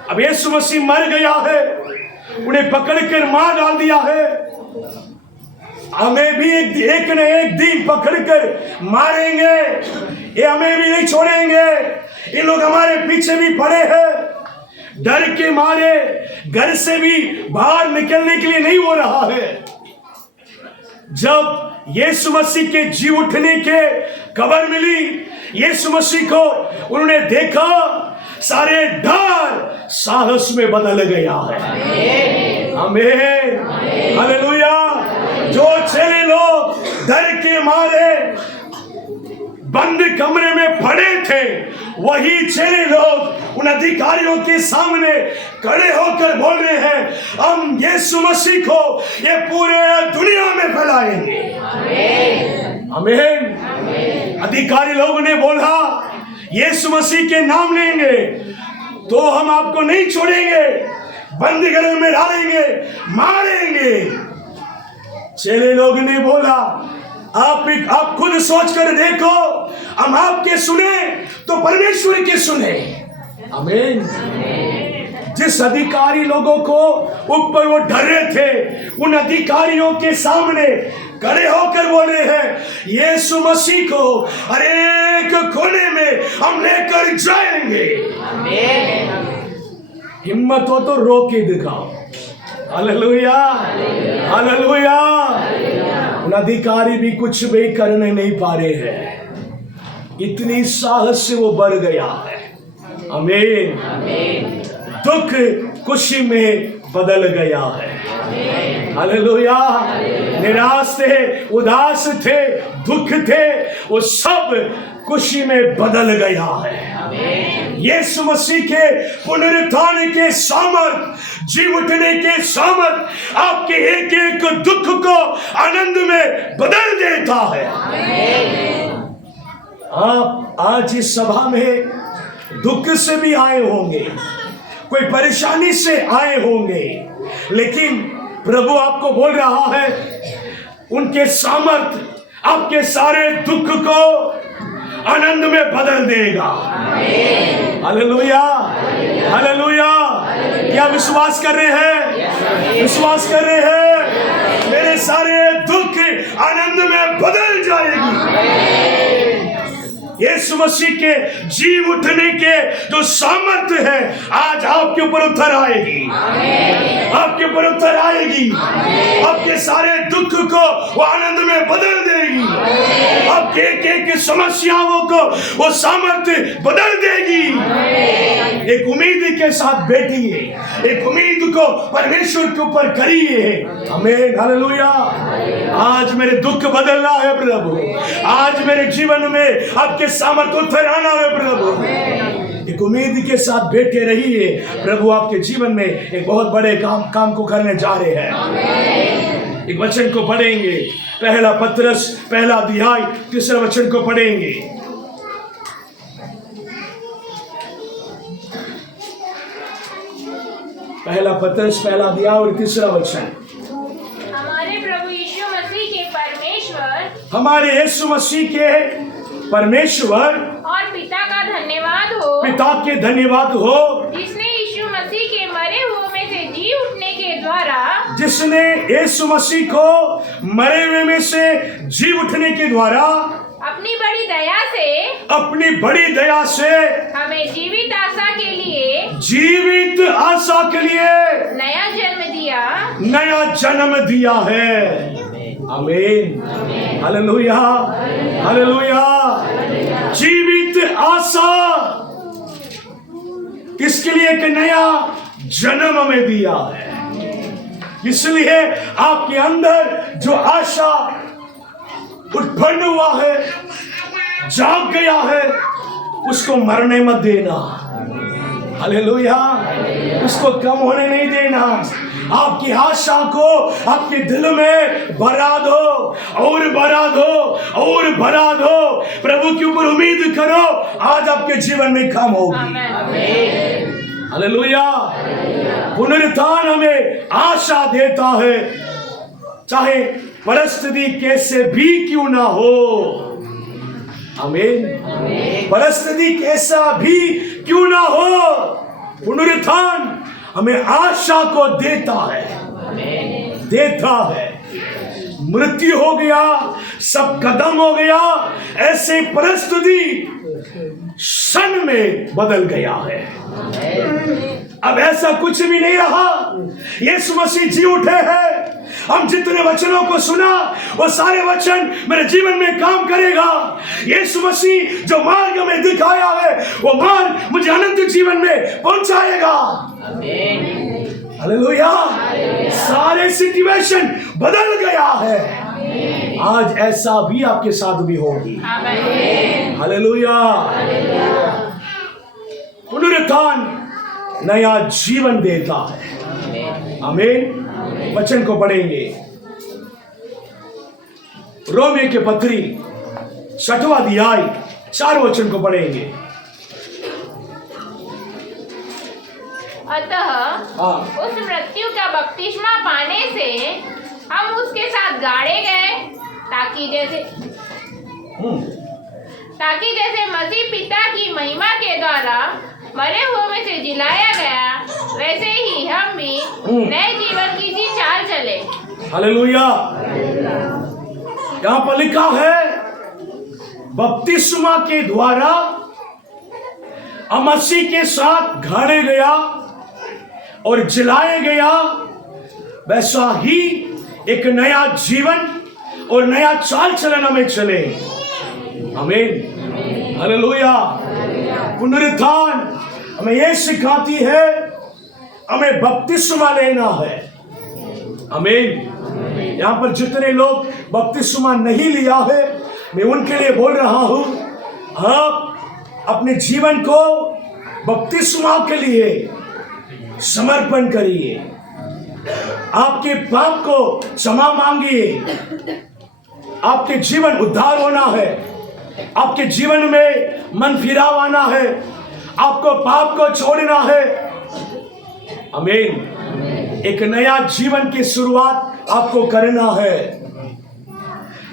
अब यीशु मसीह मर गया है, उन्हें पकड़कर मार डाल दिया है। हमें भी एक न एक दिन पकड़कर मारेंगे, ये हमें भी नहीं छोड़ेंगे। इन लोग हमारे पीछे भी पड़े हैं, डर के मारे घर से भी बाहर निकलने के लिए नहीं हो रहा है। जब यीशु मसीह के जी उठने के खबर मिली, यीशु मसीह को उन्होंने देखा, सारे डर साहस में बदल गया है। आमीन, हालेलुया। जो चेले लोग डर के मारे बंद कमरे में पड़े थे, वही चेले लोग उन अधिकारियों के सामने खड़े होकर बोल रहे हैं, हम यीशु मसीह को ये पूरे दुनिया में फैलाएंगे। आमीन। अधिकारी लोगों ने बोला, यीशु मसीह के नाम लेंगे तो हम आपको नहीं छोड़ेंगे, बंद घर में डालेंगे, मारेंगे। चेले लोग ने बोला, आप खुद सोच कर देखो, हम आपके सुने तो परमेश्वर के सुने। आमीन। जिस अधिकारी लोगों को ऊपर वो डर रहे थे, उन अधिकारियों के सामने खड़े होकर बोल रहे हैं, यीशु मसीह को हर एक कोने में हम लेकर जाएंगे। हिम्मत हो तो रो के दिखाओ। Hallelujah, hallelujah. उन अधिकारी भी कुछ भी करने नहीं पा रहे हैं, इतनी साहस से वो बढ़ गया है। आमीन। दुख खुशी में बदल गया है। हालेलुया। निराश थे, उदास थे, दुख थे, वो सब खुशी में बदल गया है। यीशु मसीह के पुनरुत्थान के सामर्थ, जी उठने के सामर्थ आपके एक एक दुख को आनंद में बदल देता है। आप आज इस सभा में दुख से भी आए होंगे, कोई परेशानी से आए होंगे, लेकिन प्रभु आपको बोल रहा है, उनके सामर्थ आपके सारे दुख को आनंद में बदल देगा। Hallelujah, hallelujah. क्या विश्वास कर रहे हैं? विश्वास कर रहे हैं? मेरे सारे दुख आनंद में बदल जाएगी। यीशु मसीह के जी उठने के जो सामर्थ्य है, आज आपके ऊपर उतर आएगी, आपके ऊपर उतर आएगी। आपके सारे दुख को वो आनंद में बदल देगी, आपके एक एक समस्याओं को वो सामर्थ्य बदल देगी। एक उम्मीद के साथ बैठिए, एक उम्मीद को परमेश्वर के ऊपर करिए। आमीन, हालेलुया। आज मेरे दुख बदलना है प्रभु, आज मेरे जीवन में आपके सामर्थ्य उतर आना है प्रभु। एक उम्मीद के साथ बैठे रहिए, प्रभु आपके जीवन में एक बहुत बड़े काम को करने जा रहे हैं। एक वचन को पढ़ेंगे, पहला पत्रस पहला अध्याय 3 वचन को पढ़ेंगे। पहला पत्रस पहला अध्याय और 3 वचन। हमारे प्रभु यीशु मसीह के परमेश्वर, हमारे यीशु मसीह के परमेश्वर और पिता का धन्यवाद हो, पिता के धन्यवाद हो, जिसने यीशु मसीह के मरे हुए में से जी उठने के द्वारा, जिसने यीशु मसीह को मरे हुए में से जी उठने के द्वारा अपनी बड़ी दया से, अपनी बड़ी दया से हमें जीवित आशा के लिए, जीवित आशा के लिए नया जन्म दिया, नया जन्म दिया है। आमीन, हालेलुया, हालेलुया। जीवित आशा किसके लिए? एक नया जन्म हमें दिया है। इसलिए आपके अंदर जो आशा उत्पन्न हुआ है, जाग गया है, उसको मरने मत देना। हालेलुया। उसको कम होने नहीं देना। आपकी आशा को आपके दिल में भरा दो और भरा दो और भरा दो। प्रभु के ऊपर उम्मीद करो, आज आपके जीवन में काम होगी। हालेलुया। पुनरुत्थान हमें आशा देता है, चाहे परिस्थिति कैसे भी क्यों ना हो। आमीन। परिस्थिति कैसा भी क्यों ना हो, पुनरुत्थान हमें आशा को देता है, देता है। मृत्यु हो गया, सब खत्म हो गया, ऐसे परिस्थिति क्षण में बदल गया है। अब ऐसा कुछ भी नहीं रहा। यीशु मसीह जी उठे हैं। हम जितने वचनों को सुना, वो सारे वचन मेरे जीवन में काम करेगा। यीशु मसीह जो मार्ग में दिखाया है, वो मार्ग मुझे अनंत जीवन में पहुंचाएगा। हालेलुया। सारे सिचुएशन बदल गया है। आज ऐसा भी आपके साथ भी होगी। आमीन। हालेलुया। पुनरुत्थान नया जीवन देता है। आमीन। वचन को पढ़ेंगे, रोमियो के पत्री 6वां अध्याय 4 वचन को पढ़ेंगे। अतः हाँ। उस मृत्यु का बपतिस्मा पाने से हम उसके साथ गाड़े गए, ताकि जैसे मसीह पिता की महिमा के द्वारा मरे हुए में से जिलाया गया, वैसे ही हम भी नए जीवन की सी चाल चले। हालेलुया। यहां पर लिखा है बपतिस्मा के द्वारा मसीह के साथ गाड़े गया और जिलाया गया, वैसा ही एक नया जीवन और नया चाल चलन में चले। आमीन। हालेलुया। पुनरुत्थान हमें यह सिखाती है, हमें बपतिस्मा लेना है। आमीन। यहां पर जितने लोग बपतिस्मा नहीं लिया है, मैं उनके लिए बोल रहा हूं, आप अपने जीवन को बपतिस्मा के लिए समर्पण करिए। आपके पाप को क्षमा मांगिए। आपके जीवन उद्धार होना है, आपके जीवन में मन फिराव आना है, आपको पाप को छोड़ना है। आमीन। एक नया जीवन की शुरुआत आपको करना है।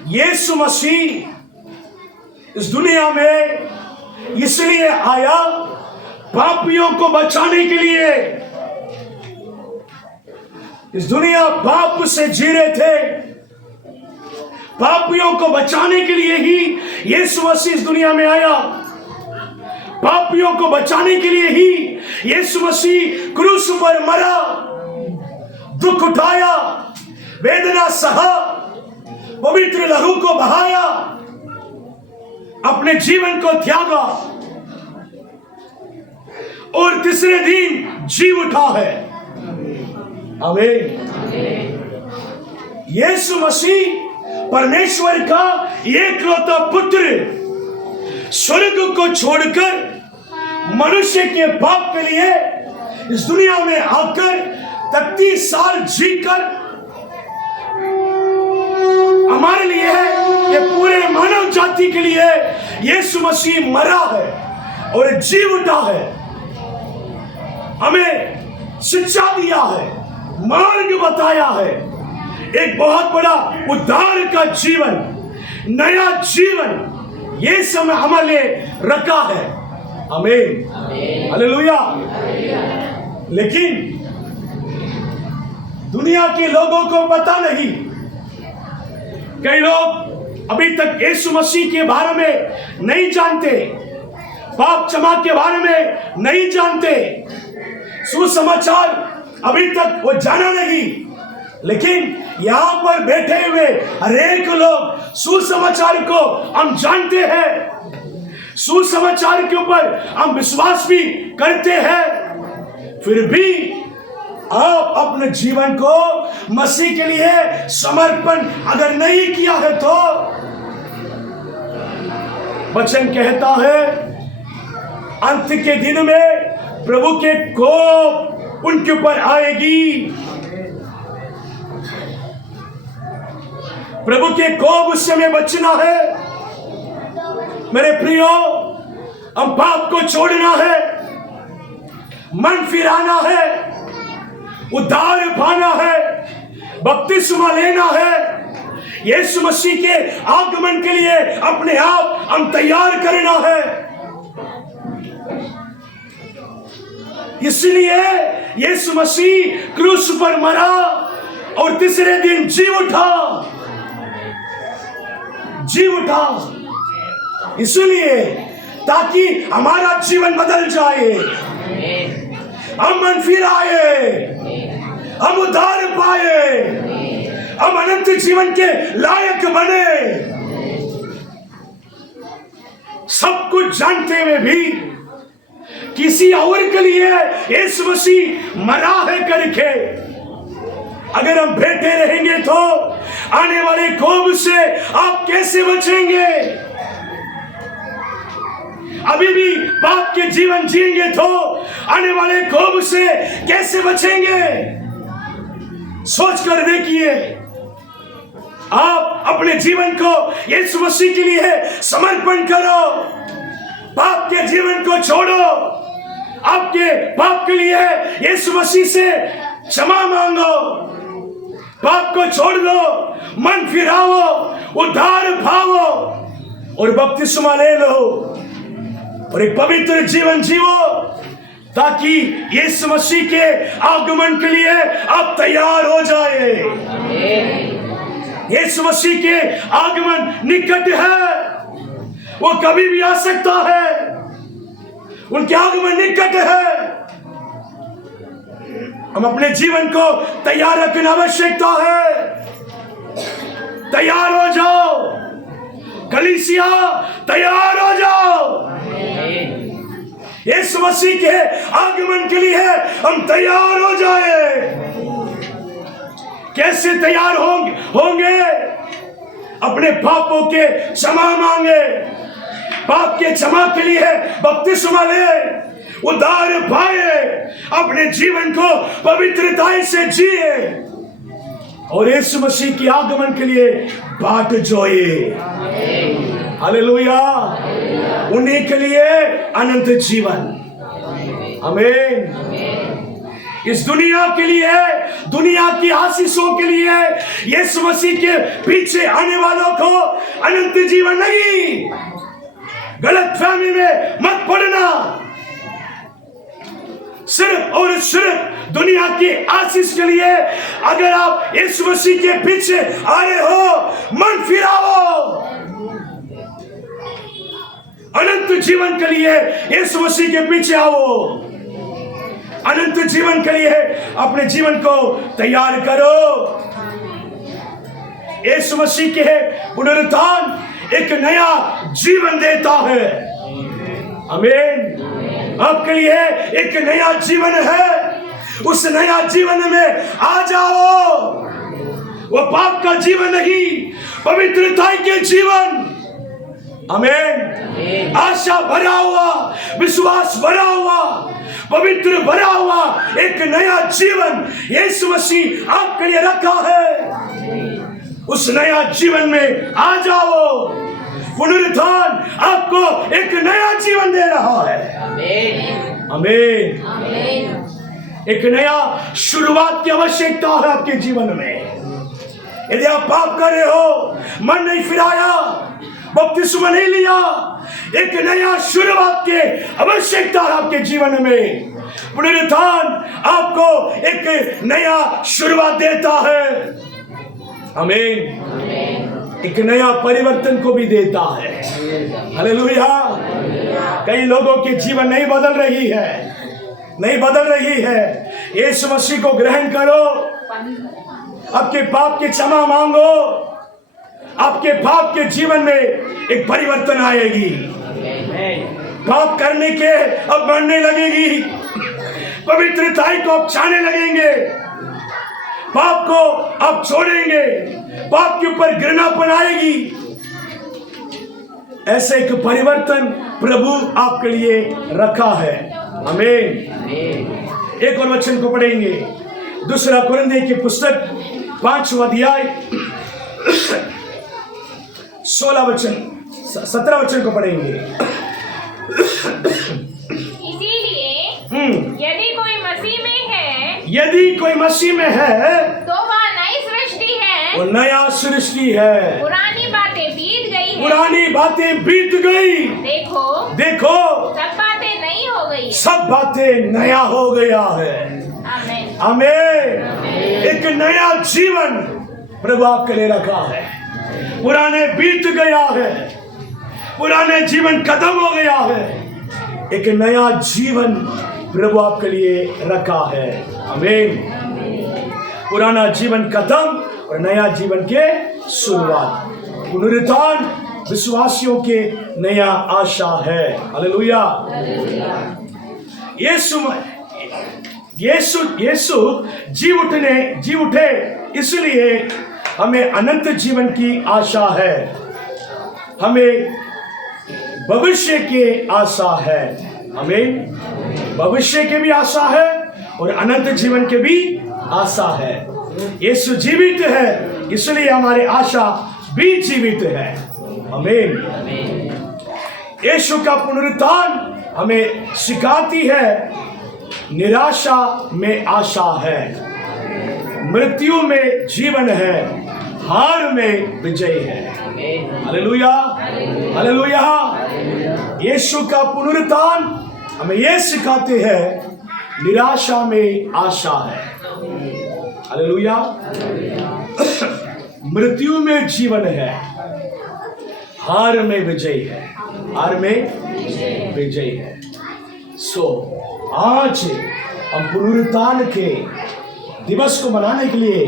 यीशु मसीह इस दुनिया में इसलिए आया, पापियों को बचाने के लिए। इस दुनिया पाप से जी रहे थे, पापियों को बचाने के लिए ही यीशु मसीह इस दुनिया में आया। पापियों को बचाने के लिए ही यीशु मसीह क्रूस पर मरा, दुख उठाया, वेदना सहा, पवित्र लहू को बहाया, अपने जीवन को त्यागा और तीसरे दिन जी उठा है। आमीन। यीशु मसीह परमेश्वर का एकलौता पुत्र स्वर्ग को छोड़कर मनुष्य के पाप के लिए इस दुनिया में आकर 33 साल जीकर हमारे लिए, ये पूरे मानव जाति के लिए यीशु मसीह मरा है और जी उठा है। हमें शिक्षा दिया है, मार्ग बताया है, एक बहुत बड़ा उद्धार का जीवन, नया जीवन ये समय हमारे लिए रखा है। आमीन। हालेलुया। लेकिन दुनिया के लोगों को पता नहीं। कई लोग अभी तक यीशु मसीह के बारे में नहीं जानते, पाप क्षमा के बारे में नहीं जानते, सुसमाचार अभी तक वो जाना नहीं। लेकिन यहाँ पर बैठे हुए हरेक लोग सुसमाचार को हम जानते हैं, सुसमाचार के ऊपर हम विश्वास भी करते हैं। फिर भी आप अपने जीवन को मसीह के लिए समर्पण अगर नहीं किया है तो वचन कहता है अंत के दिन में प्रभु के कोप उनके ऊपर आएगी। प्रभु के कोप से हमें बचना है। मेरे प्रियो, हम पाप को छोड़ना है, मन फिराना है, उद्धार पाना है, बपतिस्मा लेना है, यीशु मसीह के आगमन के लिए अपने आप हम तैयार करना है। इसलिए यीशु मसीह क्रूस पर मरा और तीसरे दिन जी उठा, जी उठा। इसलिए ताकि हमारा जीवन बदल जाए, हम मन फिराए, हम उद्धार पाए, हम अनंत जीवन के लायक बने। सब कुछ जानते हुए भी किसी और के लिए यीशु मसीह मरा है करके अगर हम बैठे रहेंगे तो आने वाले कोप से आप कैसे बचेंगे? अभी भी पाप के जीवन जिएंगे तो आने वाले कोप से कैसे बचेंगे? सोच कर देखिए। आप अपने जीवन को यीशु मसीह के लिए समर्पण करो, पाप के जीवन को छोड़ो, आपके पाप के लिए यीशु मसीह से क्षमा मांगो, पाप को छोड़ दो, मन फिराओ, उद्धार पाओ और बपतिस्मा ले लो और एक पवित्र जीवन जीवो, ताकि यीशु मसीह के आगमन के लिए आप तैयार हो जाए। यीशु मसीह के आगमन निकट है, वो कभी भी आ सकता है, उनके आगमन निकट है। हम अपने जीवन को तैयार रखना आवश्यकता है। तैयार हो जाओ कलीसिया, तैयार हो जाओ। यीशु मसीह के आगमन के लिए हम तैयार हो जाए। कैसे तैयार होंगे? अपने पापों के क्षमा मांगे, पाप के क्षमा के लिए बपतिस्मा ले, उद्धार पाए, अपने जीवन को पवित्रता से जिए और यीशु मसीह के आगमन के लिए बाट जोए। हालेलुया। उन्हीं के लिए अनंत जीवन। आमीन। इस दुनिया के लिए, दुनिया की आशीषों के लिए यीशु मसीह के पीछे आने वालों को अनंत जीवन नहीं। गलत फहमी में मत पड़ना। सिर्फ और सिर्फ दुनिया की आशीष के लिए अगर आप यीशु मसीह के पीछे आ रहे हो, मन फिराओ। अनंत जीवन के लिए यीशु मसीह के पीछे आओ। अनंत जीवन के लिए अपने जीवन को तैयार करो। यीशु मसीह के पुनरुत्थान एक नया जीवन देता है। आमीन। आपके लिए एक नया जीवन है। उस नया जीवन में आ जाओ। वो पाप का जीवन नहीं, पवित्रता के जीवन। आमीन। आशा भरा हुआ, विश्वास भरा हुआ, पवित्र भरा हुआ एक नया जीवन यीशु मसीह आपके लिए रखा है। उस नया जीवन में आ जाओ। पुनरुत्थान आपको एक नया जीवन दे रहा है। आमीन। एक नया शुरुआत की आवश्यकता है आपके जीवन में। यदि आप पाप कर रहे हो, मन नहीं फिराया, बपतिस्मा नहीं लिया, एक नया शुरुआत की आवश्यकता है आपके जीवन में। पुनरुत्थान आपको एक नया शुरुआत देता है। आमीन। एक नया परिवर्तन को भी देता है। हालेलुया। कई लोगों के जीवन नहीं बदल रही है, नहीं बदल रही है। यीशु मसीह को ग्रहण करो, आपके पाप की क्षमा मांगो, आपके पाप के जीवन में एक परिवर्तन आएगी। पाप करने के अब बढ़ने लगेगी, पवित्रता को आप चाहने लगेंगे, पाप को आप छोड़ेंगे, पाप के ऊपर घृणापन आएगी। ऐसे एक परिवर्तन प्रभु आपके लिए रखा है। आमीन। एक और वचन को पढ़ेंगे, दूसरा कुरिन्थियों की पुस्तक 5वां अध्याय 16 वचन 17 वचन को पढ़ेंगे। इसीलिए यदि कोई मसीह में है, यदि कोई मसीह में है तो वह नई सृष्टि है, वो नया सृष्टि है। पुरानी बातें बीत गई है, पुरानी बातें बीत गई, देखो देखो सब बातें नई हो गई, सब बातें नया हो गया है। आमीन। आमीन। एक नया जीवन प्रभु आपके लिए रखा है। पुराने बीत गया है, पुराने जीवन खत्म हो गया है, एक नया जीवन प्रभु आपके लिए रखा है। आमीन। पुराना जीवन खत्म और नया जीवन के शुरुआत। पुनरुत्थान विश्वासियों के नया आशा है। हालेलुया। यीशु यीशु जी उठे, इसलिए हमें अनंत जीवन की आशा है, हमें भविष्य की आशा है, हमें भविष्य की भी आशा है और अनंत जीवन की भी आशा है। यीशु जीवित है, इसलिए हमारी आशा भी जीवित है। आमीन। यीशु का पुनरुत्थान हमें सिखाती है निराशा में आशा है, मृत्यु में जीवन है, हार में विजय है। Hallelujah, hallelujah. यीशु का पुनरुत्थान हमें यह सिखाते हैं निराशा में आशा है। हालेलुया। मृत्यु में जीवन है, हार में विजय है, हार में विजय है। आज हम पुनरुत्थान के दिवस को मनाने के लिए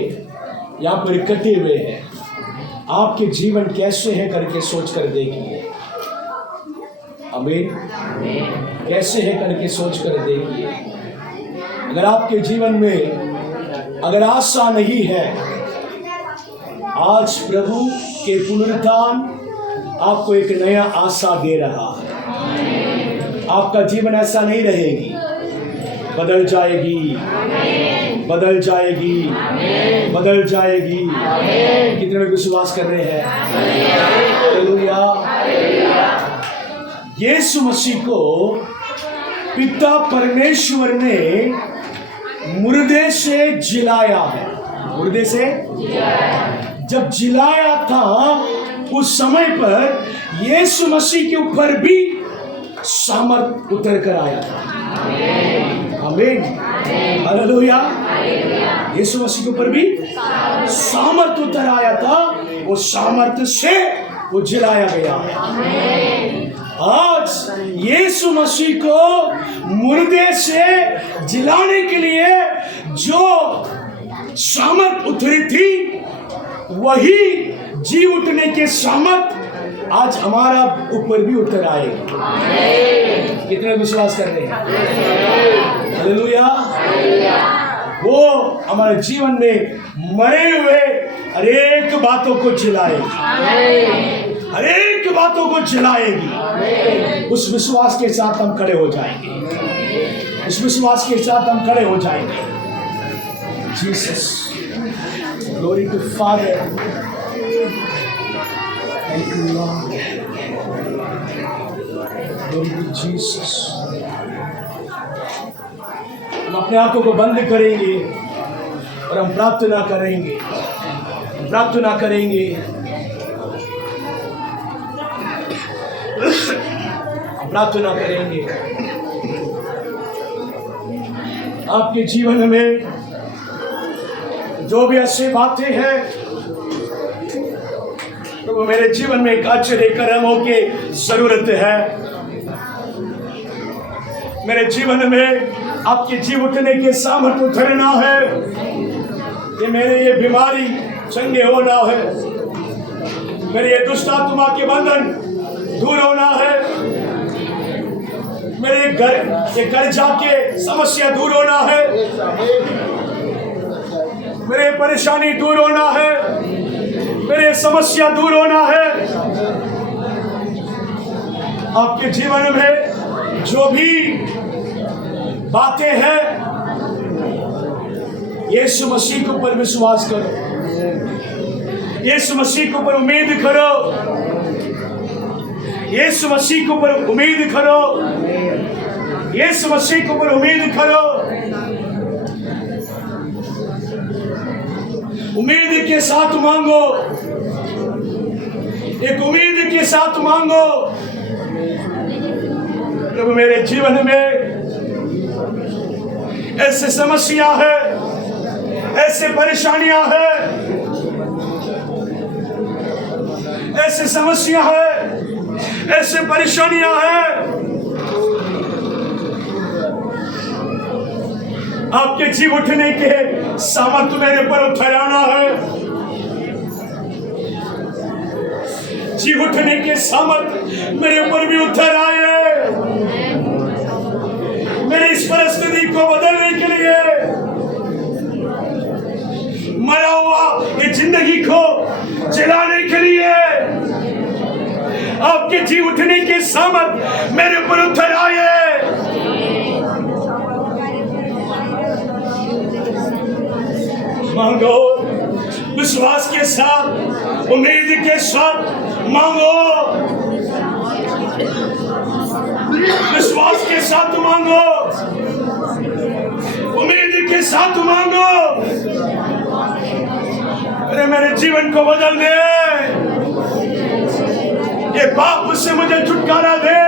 यहाँ पर इकट्ठे हुए हैं। आपके जीवन कैसे है करके सोच कर देखिए। आमीन। कैसे है करके सोच कर देखिए। अगर आपके जीवन में अगर आशा नहीं है, आज प्रभु के पुनरुत्थान आपको एक नया आशा दे रहा है। आपका जीवन ऐसा नहीं रहेगी, बदल जाएगी, बदल जाएगी, बदल जाएगी। कितने लोग विश्वास कर रहे हैं? हालेलुया। यीशु मसीह को पिता परमेश्वर ने मुर्दे से जिलाया है। मुर्दे से जब जिलाया था, उस समय पर यीशु मसीह के ऊपर भी सामर्थ उतर कर आया था। आमीन। हालेलुया। यीशु मसीह के ऊपर भी सामर्थ उतर आया था, वो सामर्थ से वो जिलाया गया है। आज यीशु मसीह को मुर्दे से जिलाने के लिए जो सामर्थ उतरी थी, वही जी उठने के सामर्थ आज हमारा ऊपर भी उतर आएगा। कितने विश्वास कर रहे हैं? हालेलुया। वो हमारे जीवन में मरे हुए हर एक बातों को जिलाएगी, हर एक बातों को जिलाएगी। उस विश्वास के साथ हम खड़े हो जाएंगे, उस विश्वास के साथ हम खड़े हो जाएंगे। Jesus, glory to father, thank you Lord, glory to Jesus. हम अपने आंखों को बंद करेंगे और हम प्रार्थना करेंगे, प्रार्थना करेंगे। प्रार्थना करेंगे। आपके जीवन में जो भी ऐसी बातें हैं, तो मेरे जीवन में एक आश्चर्य कर्मों की जरूरत है। मेरे जीवन में आपके जी उठने के सामर्थ्य उतरना है। ये मेरे ये बीमारी चंगे होना है, मेरे ये दुष्ट आत्मा के बंधन दूर होना है, मेरे घर जाके समस्या दूर होना है, मेरे परेशानी दूर होना है, मेरे समस्या दूर होना है। आपके जीवन में जो भी बातें हैं, यीशु मसीह के ऊपर विश्वास करो, यीशु मसीह के ऊपर उम्मीद करो, यीशु मसीह के ऊपर उम्मीद करो, यीशु मसीह के ऊपर उम्मीद करो। उम्मीद के साथ मांगो, एक उम्मीद के साथ मांगो। प्रभु मेरे जीवन में ऐसे समस्या है, ऐसे परेशानियां हैं, ऐसे समस्या है, ऐसे परेशानियां हैं। आपके जी उठने के सामर्थ्य मेरे पर उतर आना है। जी उठने के सामर्थ्य मेरे पर भी उतर आए। मेरी इस परिस्थिति को बदलने के लिए आपके जी उठने की सामर्थ मेरे ऊपर उतर आए। मांगो विश्वास के साथ, उम्मीद के साथ मांगो, विश्वास के साथ मांगो, उम्मीद के साथ मांगो। अरे मेरे जीवन को बदल दे, ये पाप से मुझे छुटकारा दे,